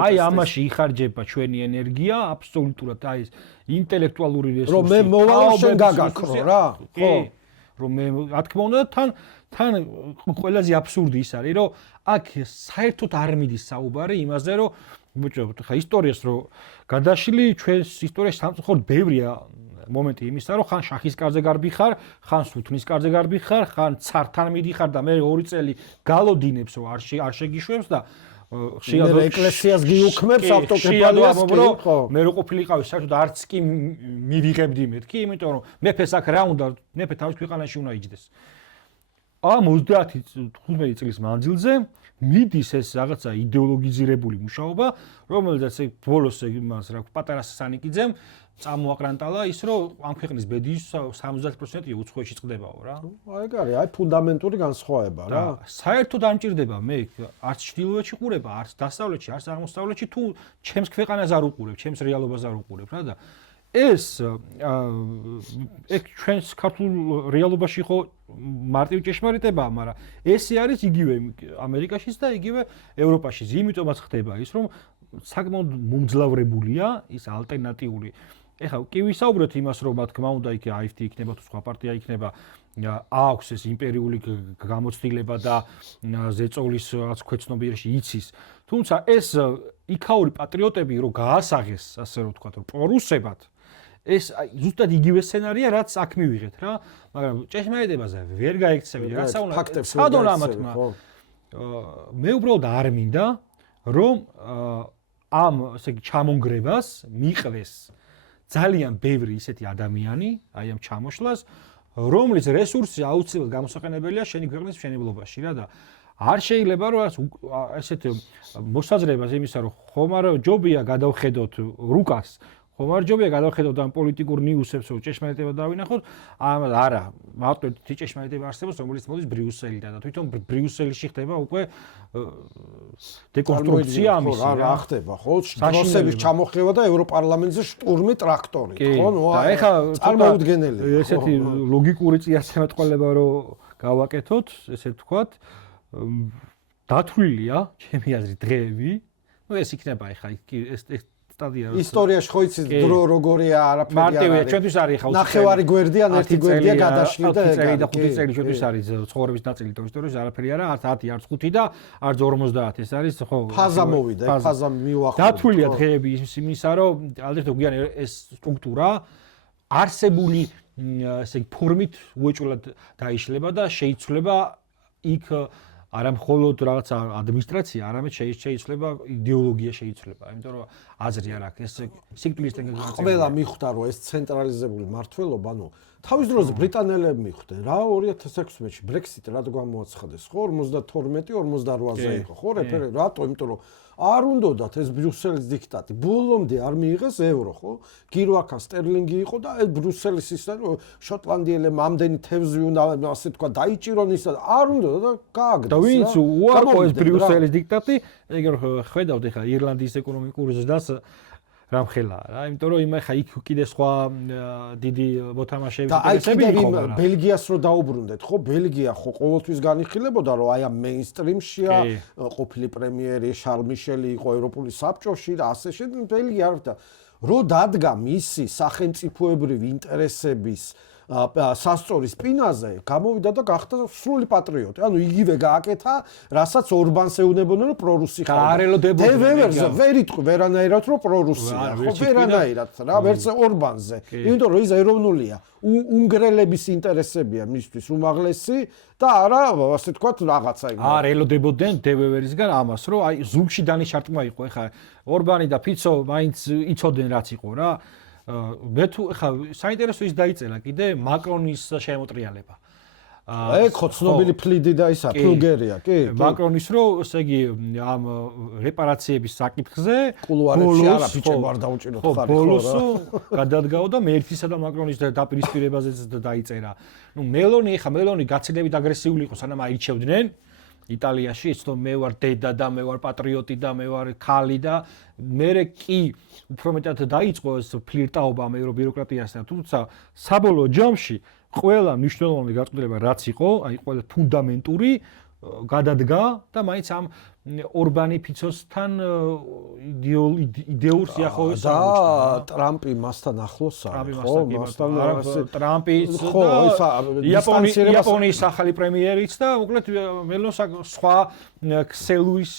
აი ამაში იხარჯება ჩვენი ენერგია, აბსოლუტურად აი ეს ინტელექტუალური რესურსი. რომ მე მოვალ შენ გაგაქრო რა, ხო? რომ მე რა თქმა უნდა თან ყველაზე აბსურდი ის არის, რომ აქ საერთოდ არ მიდის საუბარი იმაზე, რომ ბიჭო, ხა ისტორიას რო გადაშლი ჩვენს ისტორიაში სამწუხაროდ ბევრია მომენტი იმისა, რომ ხან შახის კარზე გარბიხარ, ხან სუთნის კარზე გარბიხარ, ხან ცართან მიდიხარ და მე 2 წელი გალოდინებს რომ არ შეგიშვებს და ხშირად ეკლესიას გიუქმებს ავტოკეფალიას ხო მე რო ყოფილიყავი საერთოდ არც კი მივიღებდი მეთქი, იმიტომ რომ მეფეს აქ რა უნდა, მეფე თავის ქვეყანაში უნდა იჯდეს. ამ 30-15 წლის მანძილზე მიდის ეს რაღაცა იდეოლოგიზირებული მუშაობა, რომელზეც ბოლოს იმას რა პატარა სანიკიძემ წამოაყრანტალა ის, რომ ამ ქვეყნის ბედიის 70% უცხოეთში წყდებაო რა. აი ეგ არის, აი ფუნდამენტური განსხვავება რა. საერთოდ არ მჭირდება მე არც ჩრდილოეთში ყურება, არც დასავლეთში, არც აღმოსავლეთში თუ ჩემს ქვეყანას არ უყურებ, ჩემს რეალობას არ უყურებ რა და ეს ეგ ჩვენს ქართულ რეალობაში ხო მარტივი ჭეშმარიტებაა, მაგრამ ესე არის იგივე ამერიკაშიც და იგივე ევროპაშიც. იმიტომაც ხდება ის, რომ საკმაოდ მომძლავრებულია ის ალტერნატიული. ეხლა კი ვისაუბრეთ იმას, რომ რა თქმა უნდა იქ AfD იქნება თუ სხვა პარტია იქნება, აქვს ეს იმპერიული გამოცდილება და ზეწოლის რაღაც ქვეცნობიერში იცის. თუმცა ეს იქაური პატრიოტები რო გაასაღეს, ასე რომ ვთქვათ, რომ პრორუსებად ეს ზუსტად იგივე სცენარია, რაც აქ მივიღეთ რა, მაგრამ ჭეშმარიტებაზე ვერ გაიქცევი, რაცა უნდა ფაქტებს სადონ ამათმა. მე უბრალოდ არ მინდა, რომ ამ ესე იგი ჩამონგრებას მიყვეს ძალიან ბევრი ისეთი ადამიანი, აი ამ ჩამოშლას, რომლის რესურსი აუცილებლად გამოსაყენებელია შენი ქვეყნის მშენებლობაში რა და არ შეიძლება რომ ესეთ მოსაზრებას იმისა რომ ხომ არ ჯობია გადავხედოთ რუკას ხომ არ ჯობია გადავხედოთ ამ პოლიტიკურ ნიუსებს რომ ჭეშმარიტება დავინახოთ არა მარტო ჭეშმარიტება არსებობს რომელიც მოდის ბრიუსელიდან და თვითონ ბრიუსელში ხდება უკვე დეკონსტრუქცია ამის რა ხდება ხო დროსების ჩამოხევა და ევროპარლამენტზე შტურმი ტრაქტორით ხო ნუ ეხლა წარმოუდგენელია ესეთი ლოგიკური წიასემატყველება რომ გავაკეთოთ ესე ვთქვათ დათვლილია ჩემი აზრით დღეები ნუ ეს იქნება ეხლა ეს სტადია ისტორიაში ხო იცით დრო როგორია არაფერი არ არის მარტივია ჩვენთვის არის ხა ნახევარი გვერდიან ერთი გვერდია გადაშლი და 5 წელი ჩვენთვის არის ცხოვრების ნაწილი ისტორიაში არაფერი არა არც 10 არც 5 და არც 50 ეს არის ხო ფაზა მოვიდა ფაზა მიუახლოვდა დათვლილია დღეები იმისა რომ ალბათ გვიან ეს სტრუქტურა არსებული ესე იგი ფორმით უეჭვლად დაიშლება და შეიცვლება იქ არა მხოლოდ რაღაცა ადმინისტრაცია, არამედ შეიცვლება იდეოლოგია შეიცვლება, იმიტომ რომ აზრი არ აქვს ეს სიკვდილისგან გაგრძელება. ყველა მიხვდა რომ ეს ცენტრალიზებული მართლობა, ანუ თავის დროზე ბრიტანელები მიხვდნენ რა 2016-ში Brexit რად გამოაცხადეს, ხო 52-58-ზე იყო, ხო რეფერენდუმი, რატო? იმიტომ რომ არ უნდათ ეს ბრიუსელის დიქტატი. ბოლომდე არ მიიღეს ევრო, ხო? გირვაკა სტერლინგი იყო და ეს ბრიუსელის ის შოტლანდიელებმა ამდენი თევზი უნდა ასე თქვა დაიჭირონ ის და არ უნდა და გააგდეს. და ვინც უარყო ეს ბრიუსელის დიქტატი, ეგ ხედავთ ეხლა ირლანდიის ეკონომიკურ ზრდას რამხელაა რა, იმიტომ რომ იმ ახლა იქ კიდე სხვა დიდი მოთამაშეები ინტერესები იყო რა. ბელგიას რო დაუბრუნდეთ, ხო, ბელგია ხო ყოველთვის განიხილებოდა რომ აი ამ მეინსტრიმშია, ყოფილი პრემიერი შარლ მიშელი იყო ევროპული საბჭოში და ასე შემდეგ ბელგია არ და რო დადგა მისი სახელმწიფოებრივი ინტერესების სასწორი სპინაზე გამოვიდა და გახდა სრული პატრიოტი. ანუ იგივე გააკეთა, რასაც ორბანს ეუბნებოდნენ რომ პრორუსი ხარ. არელოდებოდნენ. ვერ იტყვი ვერანაირად რომ პრორუსია. ხო ვერანაირად რა, ვერც ორბანზე. იმიტომ რომ ის ეროვნულია. უნგრელების ინტერესებია მისთვის უმაღლესი და არა, ასე ვთქვათ, რაღაცა იქ. არ ელოდებოდნენ დევევერისგან ამას, რომ აი ზურგში დანიშარტყმა იყო. ეხლა ორბანი და ფიცო მაინც იცოდნენ რაც იყო რა. მე თუ ხა საინტერესო ის დაიწერა კიდე მაკრონის შემოტრიალება. ეგ ხო ცნობილი ფლიდი და ისა ფლუგერია, კი. მაკრონის რო ესე იგი ამ რეპარაციების საკითხზე კულუარებში არაფერი არ დაუჭიროთ ხარ ხო. ბოლოს გადადგაო და მერკისა და მაკრონის დაპირისპირებაზეც დაიწერა. ნუ მელონი გაცილებით აგრესიული იყო, სანამ აირჩევდნენ. იტალიაში ის რომ მე ვარ დედა და მე ვარ პატრიოტი და მე ვარ ქალი და მე კი უფრო მეტად დაიწყო ეს ფლირტაობა ამ ევრობიუროკრატიასთან, თუმცა საბოლოო ჯამში ყველა მნიშვნელოვანი გაწყვეტილება რაც იყო, აი ყველა ფუნდამენტური გადადგა და მაინც ამ ორბანი ფიცოსთან იდეურ სიახლოვეს და ტრამპი მასთან ახლოსაა, ხო? ტრამპი და იაპონიის ახალი პრემიერიც და მოკლედ მელონს სხვა ქსელუის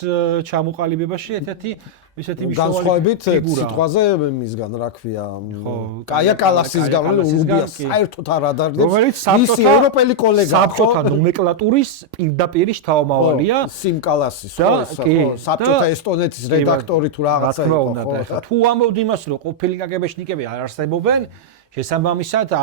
ჩამოყალიბებაში ერთ-ერთი ისეთი განსხვავებით სიტყვაზე მისგან რა ქვია კაია კალასისგან უბია საერთოდ არ ადარდებს მისი ევროპელი კოლეგა საბჭოთა ნომენკლატურის პირდაპირი შთამომავალია სიმ კალასის ხო საბჭოთა ესტონეთის რედაქტორი თუ რაღაცა იყო ხო თუ ამბობთ იმას რომ ყოფილი კაგებეშნიკები არ არსებობენ შესაბამისად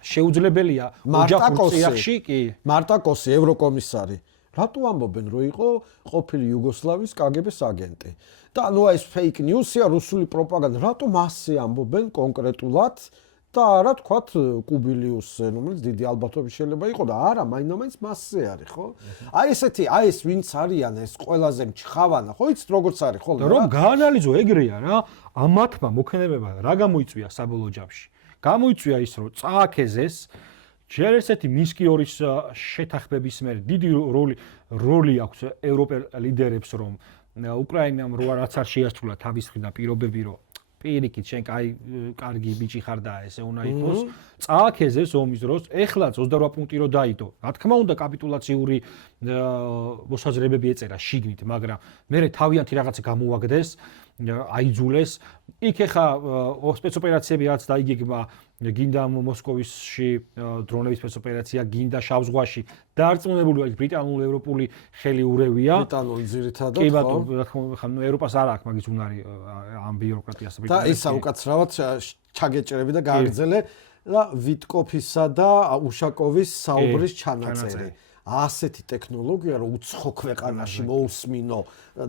შეუძლებელია ოჯახურ წიაღში კი მარტა კოსი ევროკომისარი რატო ამბობენ რომ იყო ყოფილი იუგოსლავიის კაგების აგენტი და ნუ ეს ფეიქ ნიუსია რუსული პროპაგანდა რატომ ასე ამბობენ კონკრეტულად და არა თქვათ კუბილიუსზე, რომელიც დიდი ალბათობით შეიძლება იყო და არა, მაინც მასზე არის, ხო? აი ეს ვინც არიან ეს ყველაზე მჩხავანა, ხო იცით როგორც არის, ხო? და რომ გაანალიზო ეგრეა რა, ამათმა მოქნებებმა რა გამოიწვია საბოლოო ჯამში. გამოიწვია ის, რომ წააქეზეს ჯერ ესეთი მინსკი 2-ის შეთანხმების მერე დიდი როლი აქვს ევროპელ ლიდერებს, რომ უკრაინამ რაც არ შეასრულა თავის მხრიდან პირობები, რომ პირიქით შენ კარგი ბიჭი ხარ და ესე უნდა იყოს. წააქეზეს ომის დროს, ეხლაც 28 პუნქტი რო დაიდო. რა თქმა უნდა, კაპიტულაციური მოსაზრებები ეწერა შიგნით, მაგრამ მე თავიანთი რაღაცა გამოვაგდეს, აიძულეს. იქ ეხა სპეცოპერაციები რაც დაიგეგმა, გინდა მოსკოვში დრონების სპეცოპერაცია, გინდა შავ ზღვაში, დარწმუნებული ვარ, ბრიტანული ევროპული ხელი ურევია. ბრიტანული ძირითადად, კი ბატონო, რა თქმა უნდა, ევროპას არ აქვს მაგის უნარი ამ ბიუროკრატიას და ისა უკაცრავად ჩაგეჭრები და გააგრძელე და ვიტკოფისა და უშაკოვის საუბრის ჩანაწერი. ასეთი ტექნოლოგია, რომ უცხო ქვეყანაში მოусმინო,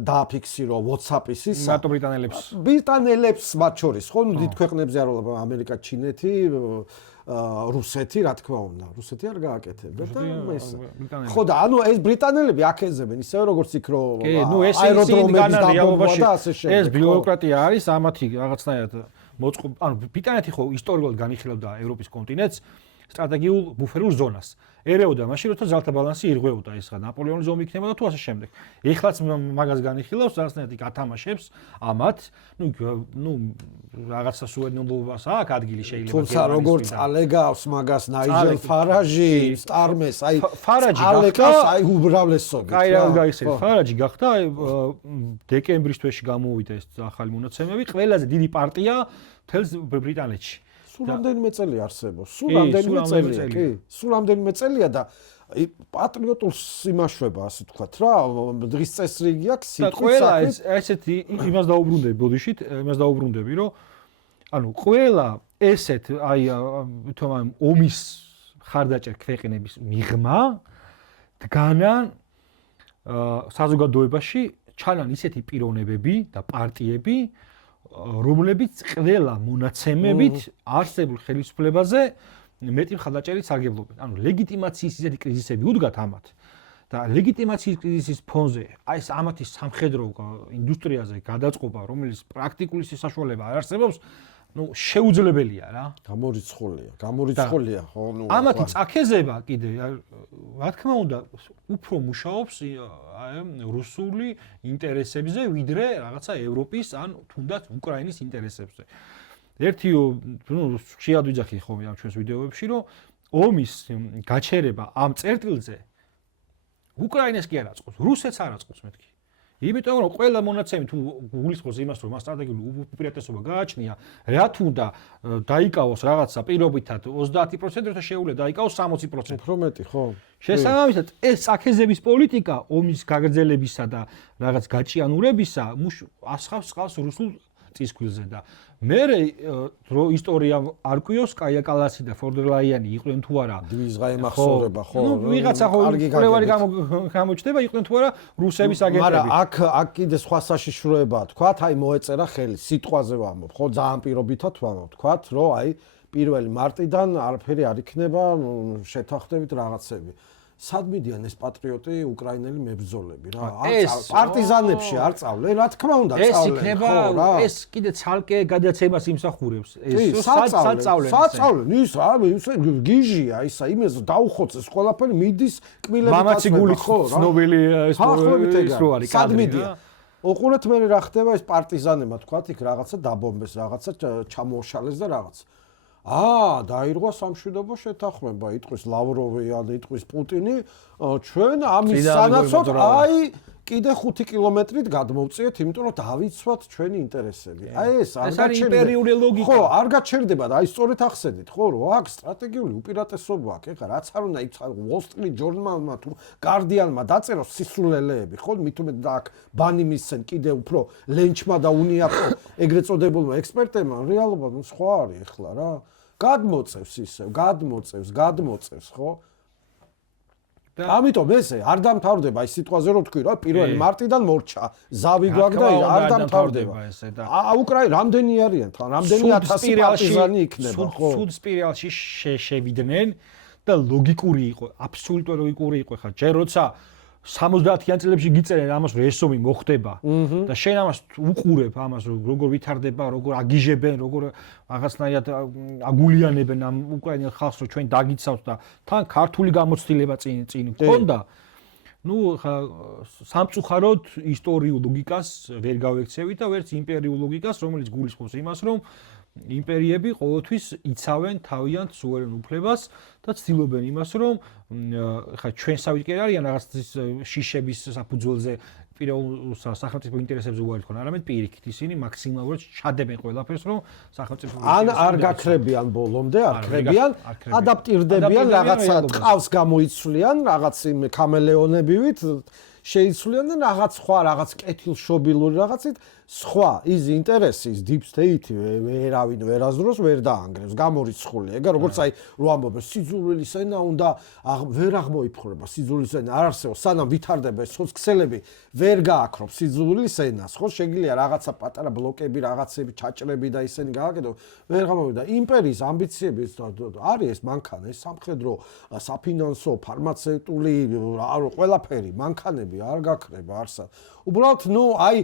დააფიქსირო WhatsApp-ის ისა. ნატო ბრიტანელებს მათ შორის, ხო, დიდ ქვეყნებზე არ ვარ, ამერიკა, ჩინეთი, რუსეთი, რა თქმა უნდა. რუსეთი არ გააკეთებდა და ეს. ხო და ანუ ეს ბრიტანელები აქეზებენ, ისევე როგორც იქ რო აეროდრომების დაბომბვა და ასე შემდეგ. ეს ბიუროკრატია არის, ამათი რაღაცნაირად მოწყობ, ანუ ბრიტანეთი ხო ისტორიულად განიხილავდა ევროპის კონტინენტს სტრატეგიულ ბუფერულ ზონას. ერეოდა მაშინ როცა ძალთა ბალანსი ირღვეოდა, ეს რა ნაპოლეონის ომი იქნებოდა თუ ასე შემდეგ. ეხლაც მაგას განიხილავს, რაღაცნაირად გათამაშებს ამათ, ნუ რაღაცა სუვერენობას აქვს ადგილი შეიძლება. თუმცა როგორც ალეგავს მაგას ნაიჯელ ფარაჟი, სტარმეს, აი ფარაჯი ალეგავს, აი უბრალესობით. აი რა გაიხსენე, ფარაჯი გახდა, აი დეკემბრის თვეში გამოვიდა ეს ახალი მონაცემები, ყველაზე დიდი პარტია მთელს ბრიტანეთში. სულ რამდენიმე წელი არსებობს. სულ რამდენიმე წელია, კი. სულ რამდენიმე წელია და პატრიოტულ სიმაშვება, ასე ვთქვათ რა, დღის წესრიგი აქვს სიტყვით. და ყველა ესეთი იმას დაუბრუნდები ბოდიშით, იმას დაუბრუნდები, რომ ანუ ყველა ესეთ აი თუმცა ომის ხარდაჭერ ქვეყნების მიღმა დგანან საზოგადოებაში ჩანან ისეთი პიროვნებები და პარტიები, რომლებიც ყველა მონაცემებით არსებულ ხელისუფლებაზე მეტი მხარდაჭერით სარგებლობენ. ანუ ლეგიტიმაციის ისეთი კრიზისები უდგათ ამათ. და ლეგიტიმაციის კრიზისის ფონზე აი ეს ამათი სამხედრო ინდუსტრიაზე გადაწყობა, რომელიც პრაქტიკული საშუალება არ არსებობს, ნუ შეუძლებელია რა. გამორიცხულია, ხო, ნუ ამათი წაქეზება კიდე, რა თქმა უნდა, უფრო მუშაობს აი რუსული ინტერესებზე, ვიდრე რაღაცა ევროპის ან თუნდაც უკრაინის ინტერესებზე. ერთი ნუ შეად ვიძახი ხოლმე ამ ჩვენს ვიდეოებში, რომ ომის გაჩერება ამ წერტილზე უკრაინას კი არ აწყობს, რუსეთს არ აწყობს მეთქი. იმიტომ რომ ყველა მონაცემი თუ გულისხმობს იმას, რომ მას სტრატეგიული უპირატესობა გააჩნია, რა თუნდა დაიკავოს რაღაცა პირობითად 30%, როცა შეუძლია დაიკავოს 60%. უფრო მეტი, ხო? შესაბამისად, ეს აქეზების პოლიტიკა ომის გაგრძელებისა და რაღაც გაჭიანურებისა ასხავს წყალს რუსულ წისქვილზე და მე რო ისტორია არ კვიოს, კაია კალასი და ფორდერლაიანი იყვნენ თუ არა დვიზღა ემახსოვრება, ხო? ნუ ვიღაცა ხო კვლევარი გამოჩნდება, იყვნენ თუ არა რუსების აგენტები. მაგრამ აქ კიდე სხვა საშიშროებაა, თქვათ, აი მოეწერა ხელი, სიტყვაზე ვამბობ, ხო, ძალიან პირობითად ვამბობ, თქვათ, რომ აი 1 მარტიდან არაფერი არ იქნება, შეთანხმდებით რაღაცები. სად მიდიან ეს პატრიოტი უკრაინელი მებრძოლები რა? პარტიზანებში არ წავლენ, რა თქმა უნდა, წავლენ. ეს იქნება, ეს კიდე ცალკე გადაცემას იმსახურებს. ეს საწავლენ, ის რა, ის გიჟია, ისა, იმას დაუხოცეს ყველაფერი მიდის კმილებით. მამაცი გულით ცნობილი ეს რო არის სად მიდიან? ოყურეთ მე რა ხდება ეს პარტიზანებმა, თქვათ, იქ რაღაცა დაბომბეს, რაღაცა ჩამოშალეს და რაღაც. დაირღვა სამშვიდობო შეთანხმება, იტყვის ლავროვი ან იტყვის პუტინი, ჩვენ ამის სანაცვლოდ აი კიდე 5 კილომეტრით გადმოვწიეთ, იმიტომ რომ დავიცვათ ჩვენი ინტერესები. აი ეს არ არის იმპერიული ლოგიკა. ხო, არ გაჩერდება და აი სწორედ ახსენეთ, ხო, რომ აქ სტრატეგიული უპირატესობა აქვს. ეხლა რაც არ უნდა იცავ Wall Street Journal-მა თუ Guardian-მა დაწეროს სისულელეები, ხო, მით უმეტ და აქ ბანი მისცენ კიდე უფრო ლენჩმა და უნიაპო ეგრეთ წოდებულმა ექსპერტებმა, რეალობა ნუ სხვა არის ეხლა რა. გადმოწევს ისევ, გადმოწევს, ხო? ამიტომ ესე არ დამთავრდება ის სიტყვაზე რომ თქვი რა 1 მარტიდან მორჩა ზავი გვაქვს და არ დამთავრდება ესე და უკრაინა რამდენი არიან თან რამდენი 1000 პარტიზანი იქნება ხო სუდ სპირალში შევიდნენ და ლოგიკური იყო აბსოლუტურად ლოგიკური იყო ხა ჯერ როცა 70-იან წლებში გიწერენ ამას რომ ესომი მოხდება და შენ ამას უყურებ ამას როგორ ვითარდება როგორ აგიჟებენ როგორ რაღაცნაირად აგულიანებენ ამ უკრაინელ ხალხს რომ ჩვენ დაგიცავთ და თან ქართული გამოცდილება წინ გქონდა ну ხა სამწუხაროდ ისტორიულ ლოგიკას ვერ გავექცევით და ვერც იმპერიულ ლოგიკას რომელიც გულისხმობს იმას რომ იმპერიები ყოველთვის იცავენ თავიანთ სუვერენ უფლებას და ცდილობენ იმას რომ ხა ჩვენსავით კი არიან რაღაც შიშების საფუძველზე პიროვნულ სახელმწიფო ინტერესებზე უარი თქონ არამედ პირიქით ისინი მაქსიმალურად ჩადებენ ყველაფერს რომ სახელმწიფო ან არ გაქრებიან ბოლომდე არ ქრებიან ადაპტირდებიან რაღაცა ტყავს გამოიცვლიან რაღაც იმ კამელეონებივით შეიცვლიან და რაღაც სხვა რაღაც კეთილშობილური რაღაცით სხვა ის ინტერესის deep state ვერავინ ვერაზროს ვერ დაანგრევს გამორიცხული ეგა როგორც აი რო ამბობენ სიძულვილის ენა უნდა ვერ აღმოიფხვრება სიძულვილის ენა არ არსებობს სანამ ვითარდება ეს სოციქსელები ვერ გააქრობს სიძულვილის ენას ხო შეგიძლია რაღაცა პატარა ბლოკები რაღაცები ჩაჭრები და ისინი გააკეთო ვერ გამოვიდა იმპერიის ამბიციები არის ეს მანქანა ეს სამხედრო საფინანსო ფარმაცევტული ყველაფერი მანქანები არ გაქრება არსად უბრალოდ ნუ აი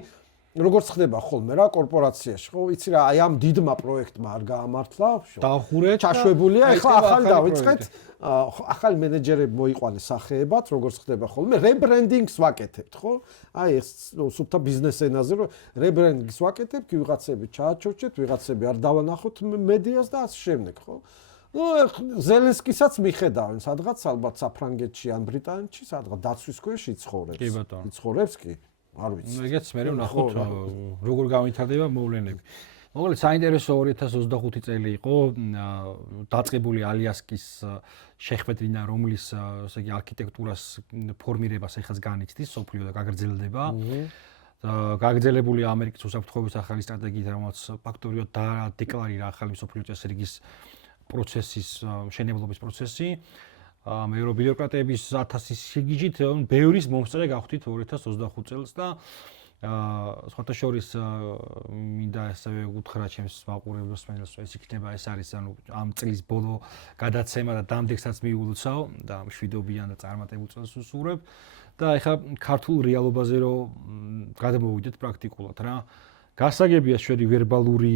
როგორც ხდება ხოლმე რა კორპორაციაში ხო ვიცი რა აი ამ დიდმა პროექტმა არ გაამართლა დაახურეთ ჩაშვებულია ეხლა ახალი დავიწყეთ ახალი მენეჯერები მოიყვანეს სახეებად როგორც ხდება ხოლმე რებრენდინგს ვაკეთებთ ხო აი ეს სუფთა ბიზნეს ენაზე რომ რებრენდინგს ვაკეთებთ ვიღაცები ჩააჩოჩეთ ვიღაცები არ დავანახოთ მედიას და ასე შემდეგ ხო ну ზელენსკისაც მიხედავენ სადღაც ალბათ საფრანგეთში ან ბრიტანეთში სადღაც დაცვის ქვეშ იცხოვრებს კი არ ვიცი. ეგეც მე ვნახოთ როგორ განვითარდება მოვლენები. მოკლედ საინტერესო 2025 წელი იყო დაწყებული ალიასკის შეხვედრა რომლის ესე იგი არქიტექტურას ფორმირებას ეხაც განიცდის სოფლიო და გაგრძელდება. გაგრძელებული ამერიკის უსაფრთხოების ახალი სტრატეგიით რომელიც ფაქტობრივად დადეკლარირა ახალი სოფლიო წესრიგის პროცესის მშენებლობის პროცესი. ევრობიუროკრატების 1000-ის სიგიჟით ბევრის მომსწრე გავხდით 2025 წელს და სხვათა შორის მინდა ასევე უთხრა ჩემს მაყურებელს ეს იქნება ეს არის ანუ ამ წლის ბოლო გადაცემა და დამდეგსაც მიულოცავ და მშვიდობიან და წარმატებულ წელს უსურვებ და ეხლა ქართულ რეალობაზე რომ გადმოვიდეთ პრაქტიკულად რა გასაგებია ჩვენი ვერბალური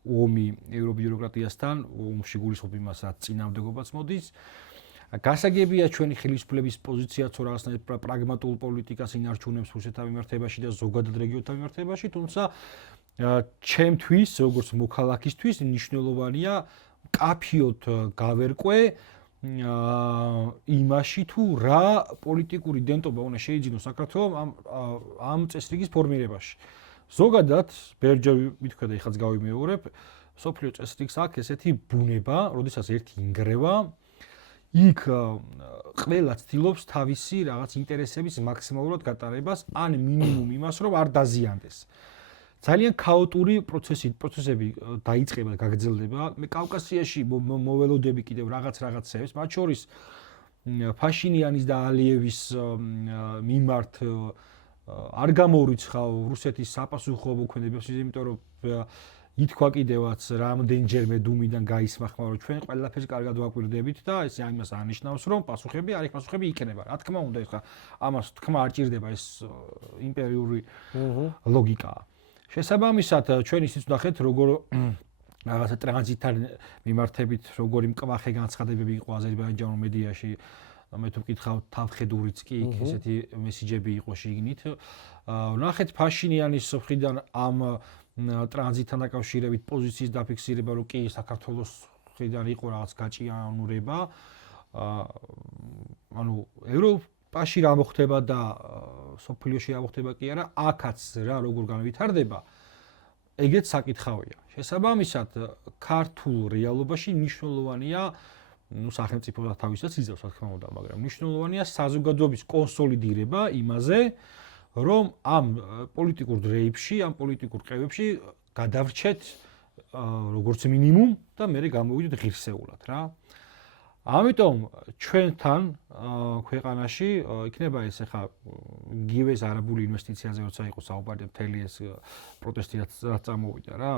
ომი ევრობიუროკრატიასთან ომში გულისხმობ იმას რაც წინამდებობაც მოდის გასაგებია ჩვენი ხელისუფლების პოზიციაც რაღაცნაირად პრაგმატულ პოლიტიკას ინარჩუნებს რუსეთთან მიმართებაში და ზოგადად რეგიონთან მიმართებაში, თუმცა ჩემთვის, როგორც მოქალაქისთვის, მნიშვნელოვანია კაფიოდ გავერკვე იმაში თუ რა პოლიტიკური დენტობა უნდა შეიძინოს საქართველოს ამ წესრიგის ფორმირებაში. ზოგადად, ბერჯერ მithქვია და ეხაც გავიმეორებ, სოფლიო წესრიგს აქვს ესეთი ბუნება, როდესაც ერთი ინგრევა იქ ყველა ცდილობს თავისი რაღაც ინტერესების მაქსიმალურად გატარებას ან მინიმუმ იმას რომ არ დაზიანდეს. ძალიან ქაოტური პროცესები დაიწყება და გაგრძელდება. მე კავკასიაში მოველოდები კიდევ რაღაცებს, მათ შორის ფაშინიანის და ალიევის მიმართ არ გამორიცხავ რუსეთის საპასუხო მოქმედებებს, იმიტომ რომ ითქვა კიდევაც რამდენჯერმე დუმიდან გაისმახმა რომ ჩვენ ყველაფერს კარგად ვაკვირდებით და ეს იმას არნიშნავს რომ პასუხები არ იქ პასუხები იქნება. რა თქმა უნდა ეხლა ამას თქმა არ ჭირდება ეს იმპერიული ლოგიკაა. შესაბამისად ჩვენ ისიც ვნახეთ როგორ რაღაცა ტრანზიტთან მიმართებით როგორი მკვახე განცხადებები იყო აზერბაიჯანულ მედიაში მე თუ ვკითხავ თავხედურიც კი იქ ესეთი მესიჯები იყო შიგნით. ვნახეთ ფაშინიანის მხრიდან ამ ტრანზიტთან დაკავშირებით პოზიციის დაფიქსირება რომ კი საქართველოს მხრიდან იყო რაღაც გაჭიანურება. ანუ ევროპაში რა მოხდება და სოფლიოში რა მოხდება კი არა, აქაც რა როგორ განვითარდება, ეგეც საკითხავია. შესაბამისად, ქართულ რეალობაში მნიშვნელოვანია სახელმწიფო თავისაც იზრავს, რა თქმა უნდა, მაგრამ მნიშვნელოვანია საზოგადოების კონსოლიდირება იმაზე, რომ ამ პოლიტიკურ დრეიფში, ამ პოლიტიკურ ყევებში გადავრჩეთ როგორც მინიმუმ და მე გამოვიდეთ ღირსეულად რა. ამიტომ ჩვენთან ქვეყანაში იქნება ეს ახლა გივეს არაბული ინვესტიციაზე როცა იყო საუბარი მთელი ეს პროტესტი რაც წამოვიდა რა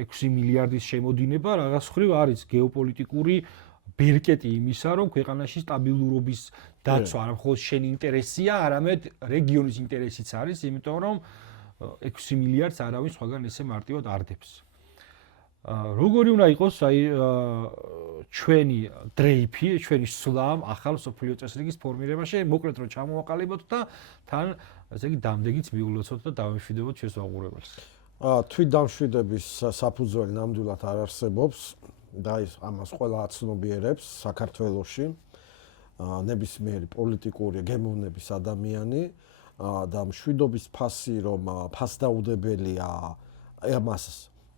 6 მილიარდის შემოდინება რაღაც ხრივ არის გეოპოლიტიკური ბერკეტი იმისა რომ ქვეყანაში სტაბილურობის დაცვა არა მხოლოდ შენი ინტერესია არამედ რეგიონის ინტერესიც არის იმიტომ რომ 6 მილიარდს არავინ სხვაგან ესე მარტივად არ დებს როგორი უნდა იყოს აი ჩვენი დრეიფი, ჩვენი სვლამ ახალ სოფლიო წესრიგის ფორმირებაში, მოკლედ რომ ჩამოვაყალიბოთ და თან ესე იგი დამდეგიც მიულოცოთ და დავემშვიდობოთ ჩვენს ვაღურებელს. თვითდამშვიდების საფუძველი ნამდვილად არ არსებობს და ის ამას ყველა აცნობიერებს საქართველოში. ნებისმიერი პოლიტიკური გემოვნების ადამიანი და მშვიდობის ფასი რომ ფასდაუდებელია ამას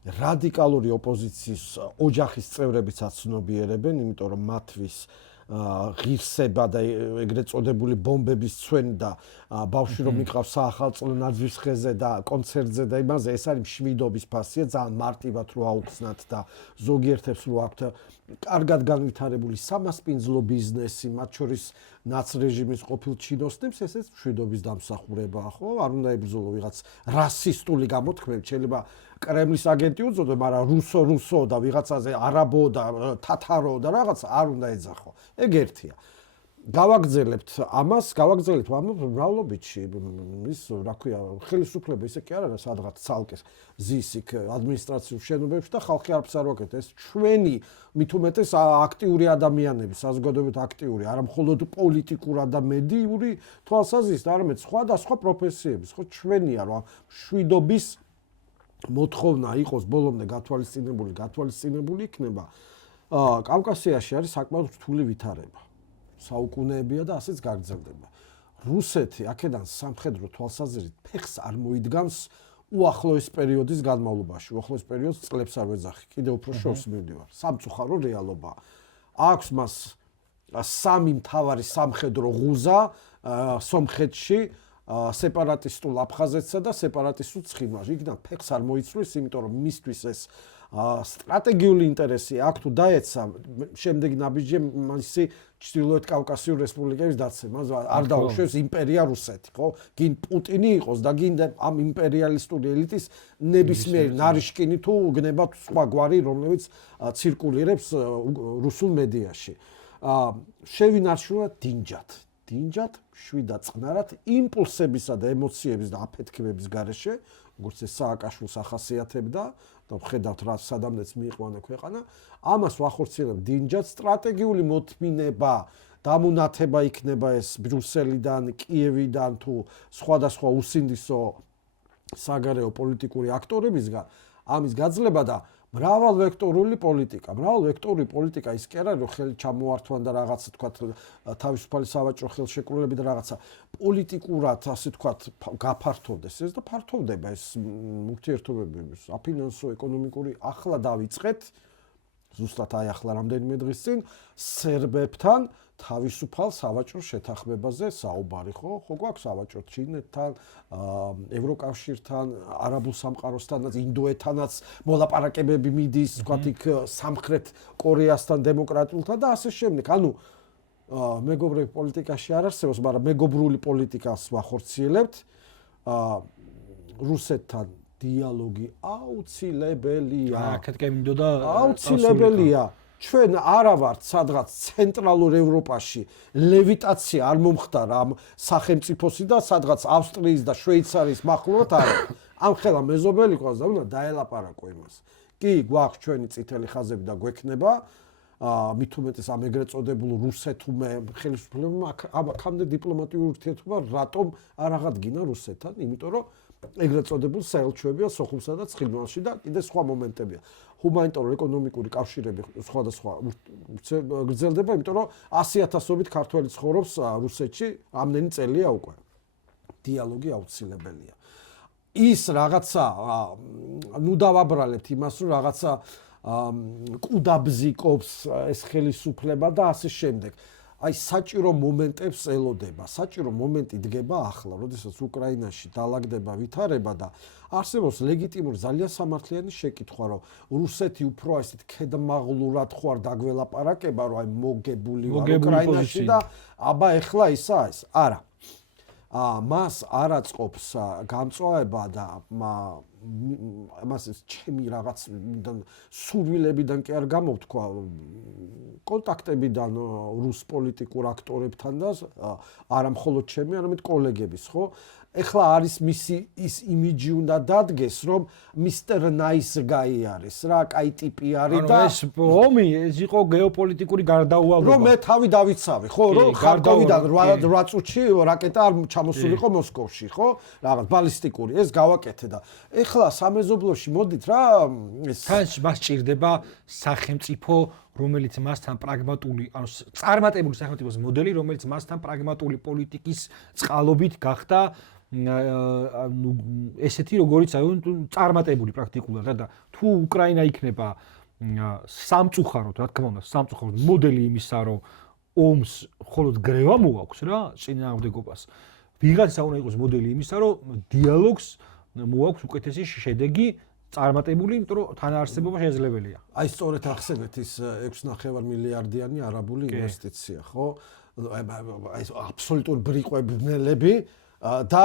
რადიკალური ოპოზიციის ოჯახის წევრებიც აცნობიერებენ, იმიტომ რომ მათთვის ღირსება და ეგრეთ წოდებული ბომბების ცვენი და ბავშვი რომ იყავს საახალწლო ნაძვის ხეზე და კონცერტზე და იმაზე ეს არის მშვიდობის ფასია, ძალიან მარტივად რო აუხსნათ და ზოგიერთებს რო აქვთ კარგად განვითარებული სამასპინძლო ბიზნესი, მათ შორის ნაცრეჟიმის ყოფილ ჩინოსნებს, ესეც მშვიდობის დამსახურებაა, ხო? არ უნდა ებრძოლო ვიღაც რასისტული გამოთქმები, შეიძლება კრემლის აგენტი უწოდო, მაგრამ რუსო და ვიღაცაზე არაბო და თათარო და რაღაც არ უნდა ეძახო. ეგ ერთია. გავაგრძელებთ ამას მრავლობითში ის რა ქვია, ხელისუფლება ისე კი არ არის სადღაც ცალკეს ზის იქ ადმინისტრაციულ შენობებში და ხალხი არაფერს არ ვაკეთებს. ეს ჩვენი მით უმეტეს აქტიური ადამიანები, საზოგადოებრივ აქტიური, არა მხოლოდ პოლიტიკურად და მედიური თვალსაზრისით, არამედ სხვადასხვა პროფესიების, ხო ჩვენია რომ მშვიდობის მოთხოვნა იყოს ბოლომდე გათვალისწინებული იქნება. კავკასიაში არის საკმაოდ რთული ვითარება. საუკუნეებია და ასეც გაგრძელდება. რუსეთი აქედან სამხედრო თვალსაზრისით ფეხს არ მოიდგამს უახლოეს პერიოდის განმავლობაში. უახლოეს პერიოდს წლებს არ ვეძახი, კიდევ უფრო შორს მივდივარ. სამწუხარო რეალობაა. აქვს მას სამი მთავარი სამხედრო ღუზა სომხეთში, სეპარატისტულ აფხაზეთსა და სეპარატისტულ ცხინვალში. იქიდან ფეხს არ მოიცვლის, იმიტომ რომ მისთვის ეს სტრატეგიული ინტერესი აქ თუ დაეცა შემდეგ ნაბიჯზე მასი ჩრდილოეთ კავკასიურ რესპუბლიკების დაცემა არ დაუშვებს იმპერია რუსეთი, ხო? გინ პუტინი იყოს და გინ ამ იმპერიალისტური ელიტის ნებისმიერი ნარიშკინი თუ გნებათ სხვა გვარი, რომლებიც ცირკულირებს რუსულ მედიაში. შევინარჩუნოთ დინჯად, შვიდა წყნარად, იმპულსებისა და ემოციების და აფეთქებების გარეშე, როგორც ეს სააკაშვილს ახასიათებდა და ვხედავთ რა სადამდეც მიიყვანა ქვეყანა, ამას ვახორციელებთ დინჯად, სტრატეგიული მოთმინება, დამონათება იქნება ეს ბრიუსელიდან, კიევიდან თუ სხვადასხვა უსინდისო საგარეო პოლიტიკური აქტორებისგან, ამის გაძლება და მრავალვექტორული პოლიტიკა ის კი არა რომ ხელი ჩამოართვან და რაღაც თქვა თავისუფალი სავაჭრო ხელშეკრულები და რაღაცა პოლიტიკურად ასე თქვა გაფართოვდეს ეს და ფართოვდება ეს ურთიერთობები საფინანსო ეკონომიკური ახლა დავიწყეთ ზუსტად აი ახლა რამდენიმე დღის წინ სერბებთან თავისუფალ სავაჭრო შეთანხმებაზე საუბარი ხო გვაქვს სავაჭრო ჩინეთთან, ევროკავშირთან, არაბულ სამყაროსთანაც, ინდოეთთანაც მოლაპარაკებები მიდის, თქვათ იქ სამხრეთ კორეასთან, დემოკრატიულთან და ასე შემდეგ. ანუ მეგობრები პოლიტიკაში არ არსებობს, მაგრამ მეგობრული პოლიტიკას ვახორციელებთ. რუსეთთან დიალოგი აუცილებელია. აქეთკენ მინდოდა აუცილებელია. ჩვენ არა ვართ სადღაც ცენტრალურ ევროპაში ლევიტაცია არ მომხდარა ამ სახელმწიფოსი და სადღაც ავსტრიის და შვეიცარიის მახლობლად არა. ამ ხელა მეზობელი ყავს და უნდა დაელაპარაკო იმას. კი, გვაქვს ჩვენი წითელი ხაზები და გვექნება მით უმეტეს ამ ეგრეთ წოდებულ რუსეთუმე ხელისუფლებამ აქამდე დიპლომატიური ურთიერთობა რატომ არ აღადგინა რუსეთთან? იმიტომ რომ ეგრეთ წოდებულ საელჩოებია სოხუმსა და ცხინვალში და კიდე სხვა მომენტებია. ჰუმანიტარული ეკონომიკური კავშირები სხვადასხვა გრძელდება, იმიტომ რომ 100,000-ობით ქართველი ცხოვრობს რუსეთში, ამდენი წელია უკვე. დიალოგი აუცილებელია. ის რაღაცა ნუ დავაბრალეთ იმას, რომ რაღაცა კუდაბზიკობს ეს ხელისუფლება და ასე შემდეგ. აი საჭირო მომენტებს ელოდება. საჭირო მომენტი დგება ახლა, როდესაც უკრაინაში დაალაგდება ვითარება და არსებობს ლეგიტიმური ძალიან სამართლიანი შეკითხვა, რომ რუსეთი უფრო ასეთ ქედმაღლურად ხო არ დაგველაპარაკება, რომ აი მოგებული ვარ უკრაინაში და აბა ეხლა ისა ეს. არა. მას არ აწყობს გამწვავება და მას ჩემი რაღაც სურვილებიდან კი არ გამოვთქვა კონტაქტებიდან რუს პოლიტიკურ აქტორებთან და არა მხოლოდ ჩემი, არამედ კოლეგების, ხო? ეხლა არის მისი ის იმიჯი უნდა დადგეს, რომ მისტერ ნაის გაი არის რა, კაი ტიპი არის და ეს ომი ეს იყო გეოპოლიტიკური გარდაუვალება. რომ მე თავი დავიცავი, ხო, რომ ხარკოვიდან 8 წუთში რაკეტა არ ჩამოსულიყო მოსკოვში, ხო? რაღაც ბალისტიკური, ეს გავაკეთე და ეხლა სამეზობლოში მოდით რა, ეს თან მას ჭირდება სახელმწიფო, რომელიც მასთან პრაგმატული, ანუ წარმატებული სახელმწიფოს მოდელი, რომელიც მასთან პრაგმატული პოლიტიკის წყალობით გახდა ну ესეთი როგორიც აი წარმატებული პრაქტიკულად და თუ უკრაინა იქნება სამწუხაროდ რა თქმა უნდა სამწუხაროდ მოდელი იმისა რომ ომს მხოლოდ გრევა მოაქვს რა წინააღმდეგობას ვიღაცა უნდა იყოს მოდელი იმისა რომ დიალოგს მოაქვს უკეთესი შედეგი წარმატებული იმიტომ რომ თანაარსებობა შესაძლებელია აი სწორედ ახსენეთ ის 6.5 მილიარდიანი არაბული ინვესტიცია ხო აი აბსოლუტურ ბრიყვებნელები და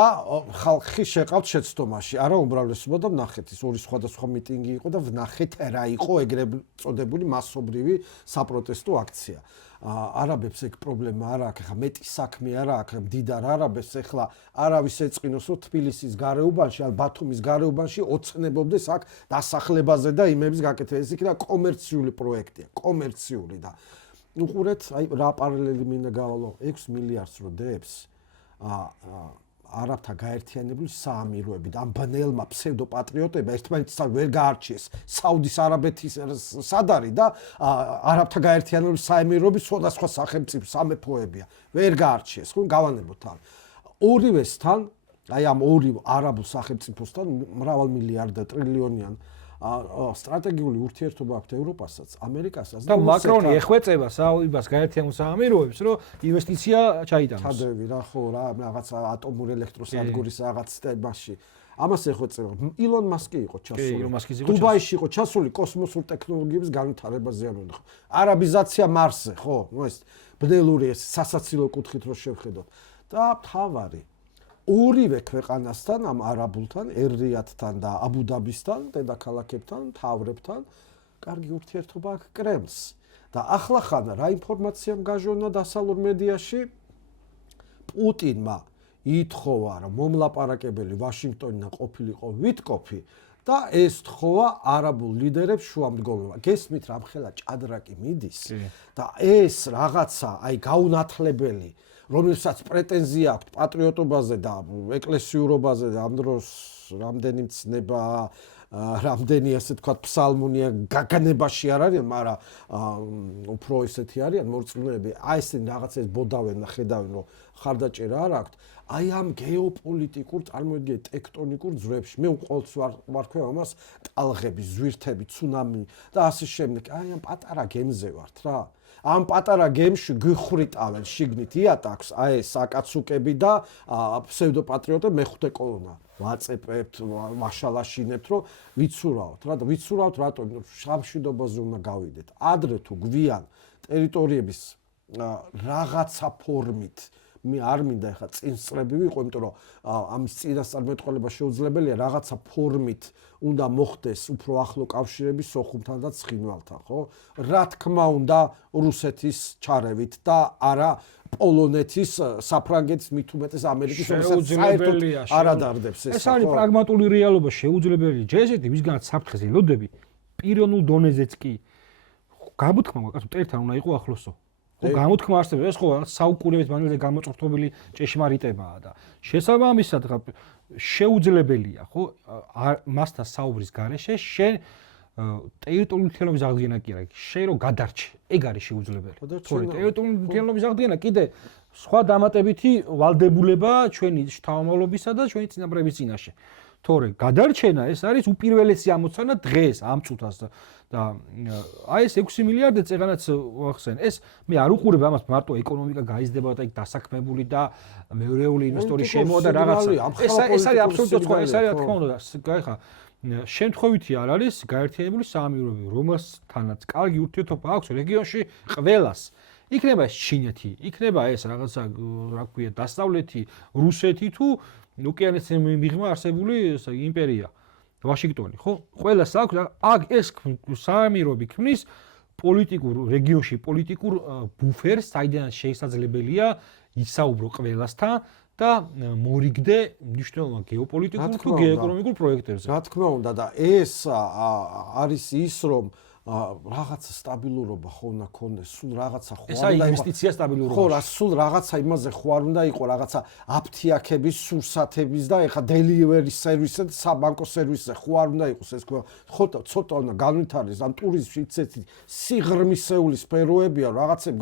ხალხი შეყავთ შეცდომაში. არა უმრავლესობა და ვნახეთ ის ორი სხვადასხვა მიტინგი იყო და ვნახეთ რა იყო ეგრეთ წოდებული მასობრივი საპროტესტო აქცია. არაბებს ეგ პრობლემა არ აქვს, ხა მეტი საქმე არ აქვს, მდიდარ არაბებს ეხლა არავის ეწყინოს რომ თბილისის გარეუბანში, ან ბათუმის გარეუბანში ოცნებობდეს აქ დასახლებაზე და იმების გაკეთება. ეს იქნება კომერციული პროექტია, კომერციული და უყურეთ, აი რა პარალელი მინდა გავალო 6 მილიარდს რო დებს არაბთა გაერთიანებული საამიროები და ამ ბნელმა ფსევდოპატრიოტებმა ერთმანეთთან ვერ გაარჩიეს საუდის არაბეთის სადარი და არაბთა გაერთიანებული საამიროები სხვადასხვა სახელმწიფო სამეფოებია ვერ გაარჩიეს ხო გავანებოთ ამ ორივესთან აი ამ ორი არაბულ სახელმწიფოსთან მრავალ მილიარდ ტრილიონიან სტრატეგიული ურთიერთობა აქვს ევროპასაც, ამერიკასაც და მაკრონი ეხვეწება საუდის გაერთიანებულ საამიროებს, რომ ინვესტიცია ჩაიტანოს. ჩადევი რა ხო რა რაღაც ატომურ ელექტროსადგურის რაღაც თემაში. ამას ეხვეწება. ილონ მასკი იყო ჩასული. დუბაიში იყო ჩასული კოსმოსურ ტექნოლოგიების განვითარებაზე ამბობდა. არაბიზაცია მარსზე, ხო? ეს ბნელური ეს სასაცილო კუთხით რო შევხედოთ. და თავარი ორივე ქვეყანასთან ამ არაბულთან, ერ-რიადთან და აბუ-დაბისთან, დედაქალაქებთან, მთავრებთან კარგი ურთიერთობა აქვს კრემლს. და ახლახან რა ინფორმაციამ გაჟონა დასავლურ მედიაში? პუტინმა ითხოვა, რომ მომლაპარაკებელი ვაშინგტონიდან ყოფილიყო ვიტკოფი და ეს თხოვა არაბულ ლიდერებს შუამდგომლობა. გესმით რამხელა ჭადრაკი მიდის და ეს რაღაცა აი გაუნათლებელი რომელსაც პრეტენზია აქვს პატრიოტობაზე და ეკლესიურობაზე და ამ დროს რამდენი მცნება რამდენი ასე თქვა ფსალმუნია გაგანებაში არ არიან, მაგრამ უფრო ისეთი არიან მორწმუნეები. აი ესენი რაღაცას ბოდავენ და ხედავენ, რომ ხარდაჭერა არ აქვთ. აი ამ გეოპოლიტიკურ წარმოიდგინეთ ტექტონიკურ ძვრებში. მე უყოლს ვარქვევ ამას ტალღები, ზვირთები, ცუნამი და ასე შემდეგ. აი ამ პატარა გემზე ვართ რა. ამ პატარა გემში გიხრიტავენ შიგნით იატაკს, აი ეს აკაცუკები და ფსევდოპატრიოტები მეხუთე კოლონა. ვაწეპებთ, ვაშალაშინებთ, რომ ვიცურავთ რა და ვიცურავთ რატომ შამშვიდობაზე უნდა გავიდეთ. ადრე თუ გვიან ტერიტორიების რაღაცა ფორმით მე არ მინდა ეხა წინსწრები ვიყო, იმიტომ რომ ამის წინასწარმეტყველება შეუძლებელია რაღაცა ფორმით უნდა მოხდეს უფრო ახლო კავშირები სოხუმთან და ცხინვალთან, ხო? რა თქმა უნდა რუსეთის ჩარევით და არა პოლონეთის, საფრანგეთის, მით უმეტეს ამერიკის საერთოდ არ ადარდებს ეს. ეს არის პრაგმატული რეალობა, შეუძლებელია. ჯესეთი ვისგანაც საფრთხეს ელოდები, პიროვნულ დონეზეც კი გამოთქმა კაცო მტერთან უნდა იყო ახლოსო. ხო გამოთქმა არსებობს, ეს ხო საუკუნეების მანძილზე გამოწვრთობილი ჭეშმარიტებაა და შესაბამისად შეუძლებელია, ხო, მასთან საუბრის გარეშე შენ ტერიტორიული მთლიანობის აღდგენა კი არა, შენ რო გადარჩე, ეგ არის შეუძლებელი. თორე ტერიტორიული მთლიანობის აღდგენა კიდე სხვა დამატებითი ვალდებულება ჩვენი შთამომავლობისა და ჩვენი წინაპრების წინაშე. თორე გადარჩენა ეს არის უპირველესი ამოცანა დღეს ამ წუთას და აი ეს 6 მილიარდი წეგანაც ვახსენ ეს მე არ უყურებ ამას მარტო ეკონომიკა გაიზრდება და იქ დასაქმებული და მეორეული ინვესტორი შემოვა და რაღაცა ეს არის აბსოლუტურად სხვა ეს არის რა თქმა უნდა გაიხა შემთხვევითი არ არის გაერთიანებული საამიროები რომელთანაც კარგი ურთიერთობა აქვს რეგიონში ყველას იქნება ეს ჩინეთი იქნება ეს რაღაცა რა ქვია დასავლეთი რუსეთი თუ ოკეანის მიღმა არსებული იმპერია ვაშინგტონი ხო ყველას აქვს აქ ეს საამიროები ქმნის პოლიტიკურ რეგიონში პოლიტიკურ ბუფერს საიდანაც შესაძლებელია ისაუბრო ყველასთან და მორიგდე მნიშვნელოვან გეოპოლიტიკურ თუ გეოეკონომიკურ პროექტებზე. რა თქმა უნდა და ეს არის ის რომ რაღაცა სტაბილურობა ხო უნდა ქონდეს, სულ რაღაცა ხო არ უნდა იყოს. ეს ინვესტიცია სტაბილურობა. ხო, რა სულ რაღაცა იმაზე ხო არ უნდა იყოს, რაღაცა აფთიაქების, სურსათების და ეხა delivery service-ზე, საბანკო სერვისზე ხო არ უნდა იყოს ეს ხო ცოტა უნდა განვითარდეს ამ ტურიზმში ისეთი სიღრმისეული სფეროებია, რაღაცები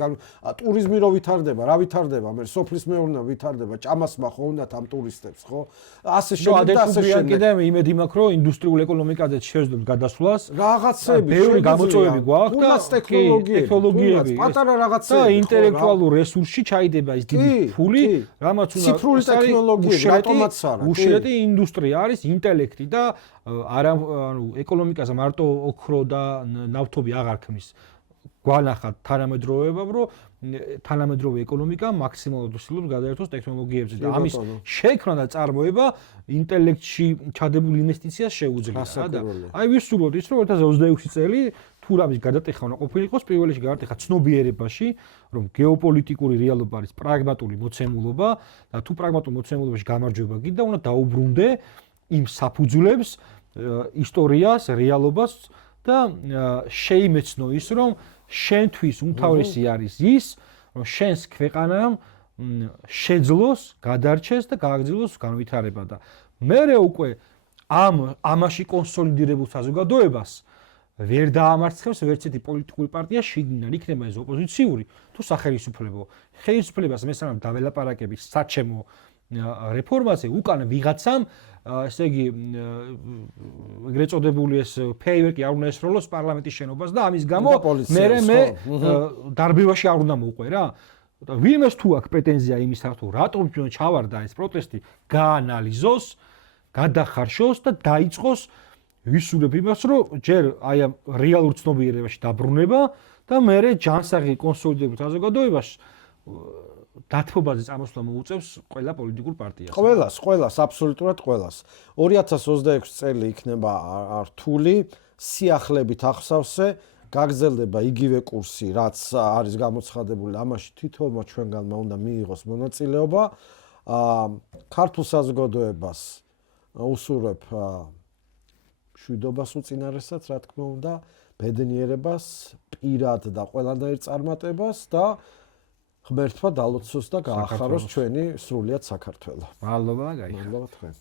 ტურიზმი რო ვითარდება, რა ვითარდება, მე სოფლის მეურნეობა ვითარდება, ჭამასმა ხო უნდა ამ ტურისტებს, ხო? ასე შემდეგ და ასე შემდეგ. კიდე იმედი მაქვს, რომ ინდუსტრიულ ეკონომიკაზე შეძლებს გადასვლას. რაღაცები გამოწვევები გვაქვს და ტექნოლოგიები, პატარა რაღაცები და ინტელექტუალურ რესურსში ჩაიდება ის დიდი ფული, რამაც უნდა ციფრული ტექნოლოგიები, რატომაც არა. უშუალოდ ინდუსტრია არის ინტელექტი და არა ანუ ეკონომიკაზე მარტო ოქრო და ნავთობი აღარ ქმნის. გვანახათ თანამედროვეობამ, რომ თანამედროვე ეკონომიკა მაქსიმალურად უსილობს გადაერთოს ტექნოლოგიებზე და ამის შექმნა და წარმოება ინტელექტში ჩადებული ინვესტიციას შეუძლია და აი ვისურვოთ ის რომ 2026 წელი თუ რამის გადატეხა უნდა ყოფილიყოს პირველ რიგში გადატეხა ცნობიერებაში რომ გეოპოლიტიკური რეალობა არის პრაგმატული მოცემულობა და თუ პრაგმატულ მოცემულობაში გამარჯვება გინდა უნდა დაუბრუნდე იმ საფუძვლებს ისტორიას რეალობას და შეიმეცნო ის რომ შენთვის უმთავრესი არის ის რომ შენს ქვეყანამ შეძლოს გადარჩეს და გააგრძელოს განვითარება და მერე უკვე ამაში კონსოლიდირებულ საზოგადოებას ვერ დაამარცხებს ვერც ერთი პოლიტიკური პარტია შიგნიდან იქნება ეს ოპოზიციური თუ სახელმწიფო ხელისუფლებას მესამე დაველაპარაკების საჩემო რეფორმაზე უკან ვიღაცამ ესე იგი ეგრეთ წოდებული ეს ფეივერკი არ უნდა ესროლოს პარლამენტის შენობას და ამის გამო მე დარბევაში არ უნდა მოუყვე რა და ვინმეს თუ აქვს პრეტენზია იმისათვის თუ რატომ ჩავარდა ეს პროტესტი გაანალიზოს გადახარშოს და დაიწყოს ვისურვებ იმას რომ ჯერ აი ამ რეალურ ცნობიერებაში დაბრუნება და მე ჯანსაღი კონსოლიდირებულ საზოგადოებაში დათმობაზე წამოსვლა მოუწევს ყველა პოლიტიკურ პარტიას. ყველას, აბსოლუტურად ყველას. 2026 წელი იქნება რთული, სიახლებით ახსავსე, გაგრძელდება იგივე კურსი, რაც არის გამოცხადებული, ამაში თითოეულმა ჩვენგანმა უნდა მიიღოს მონაწილეობა. ქართულ საზოგადოებას უსურვებ მშვიდობას უწინარესად, რა თქმა უნდა, ბედნიერებას, პირად და ყველანაირ წარმატებას და ღმერთმა დალოცოს და გაახაროს ჩვენი სრულიად საქართველო. მადლობა და გაიხაროს. მადლობა თქვენ.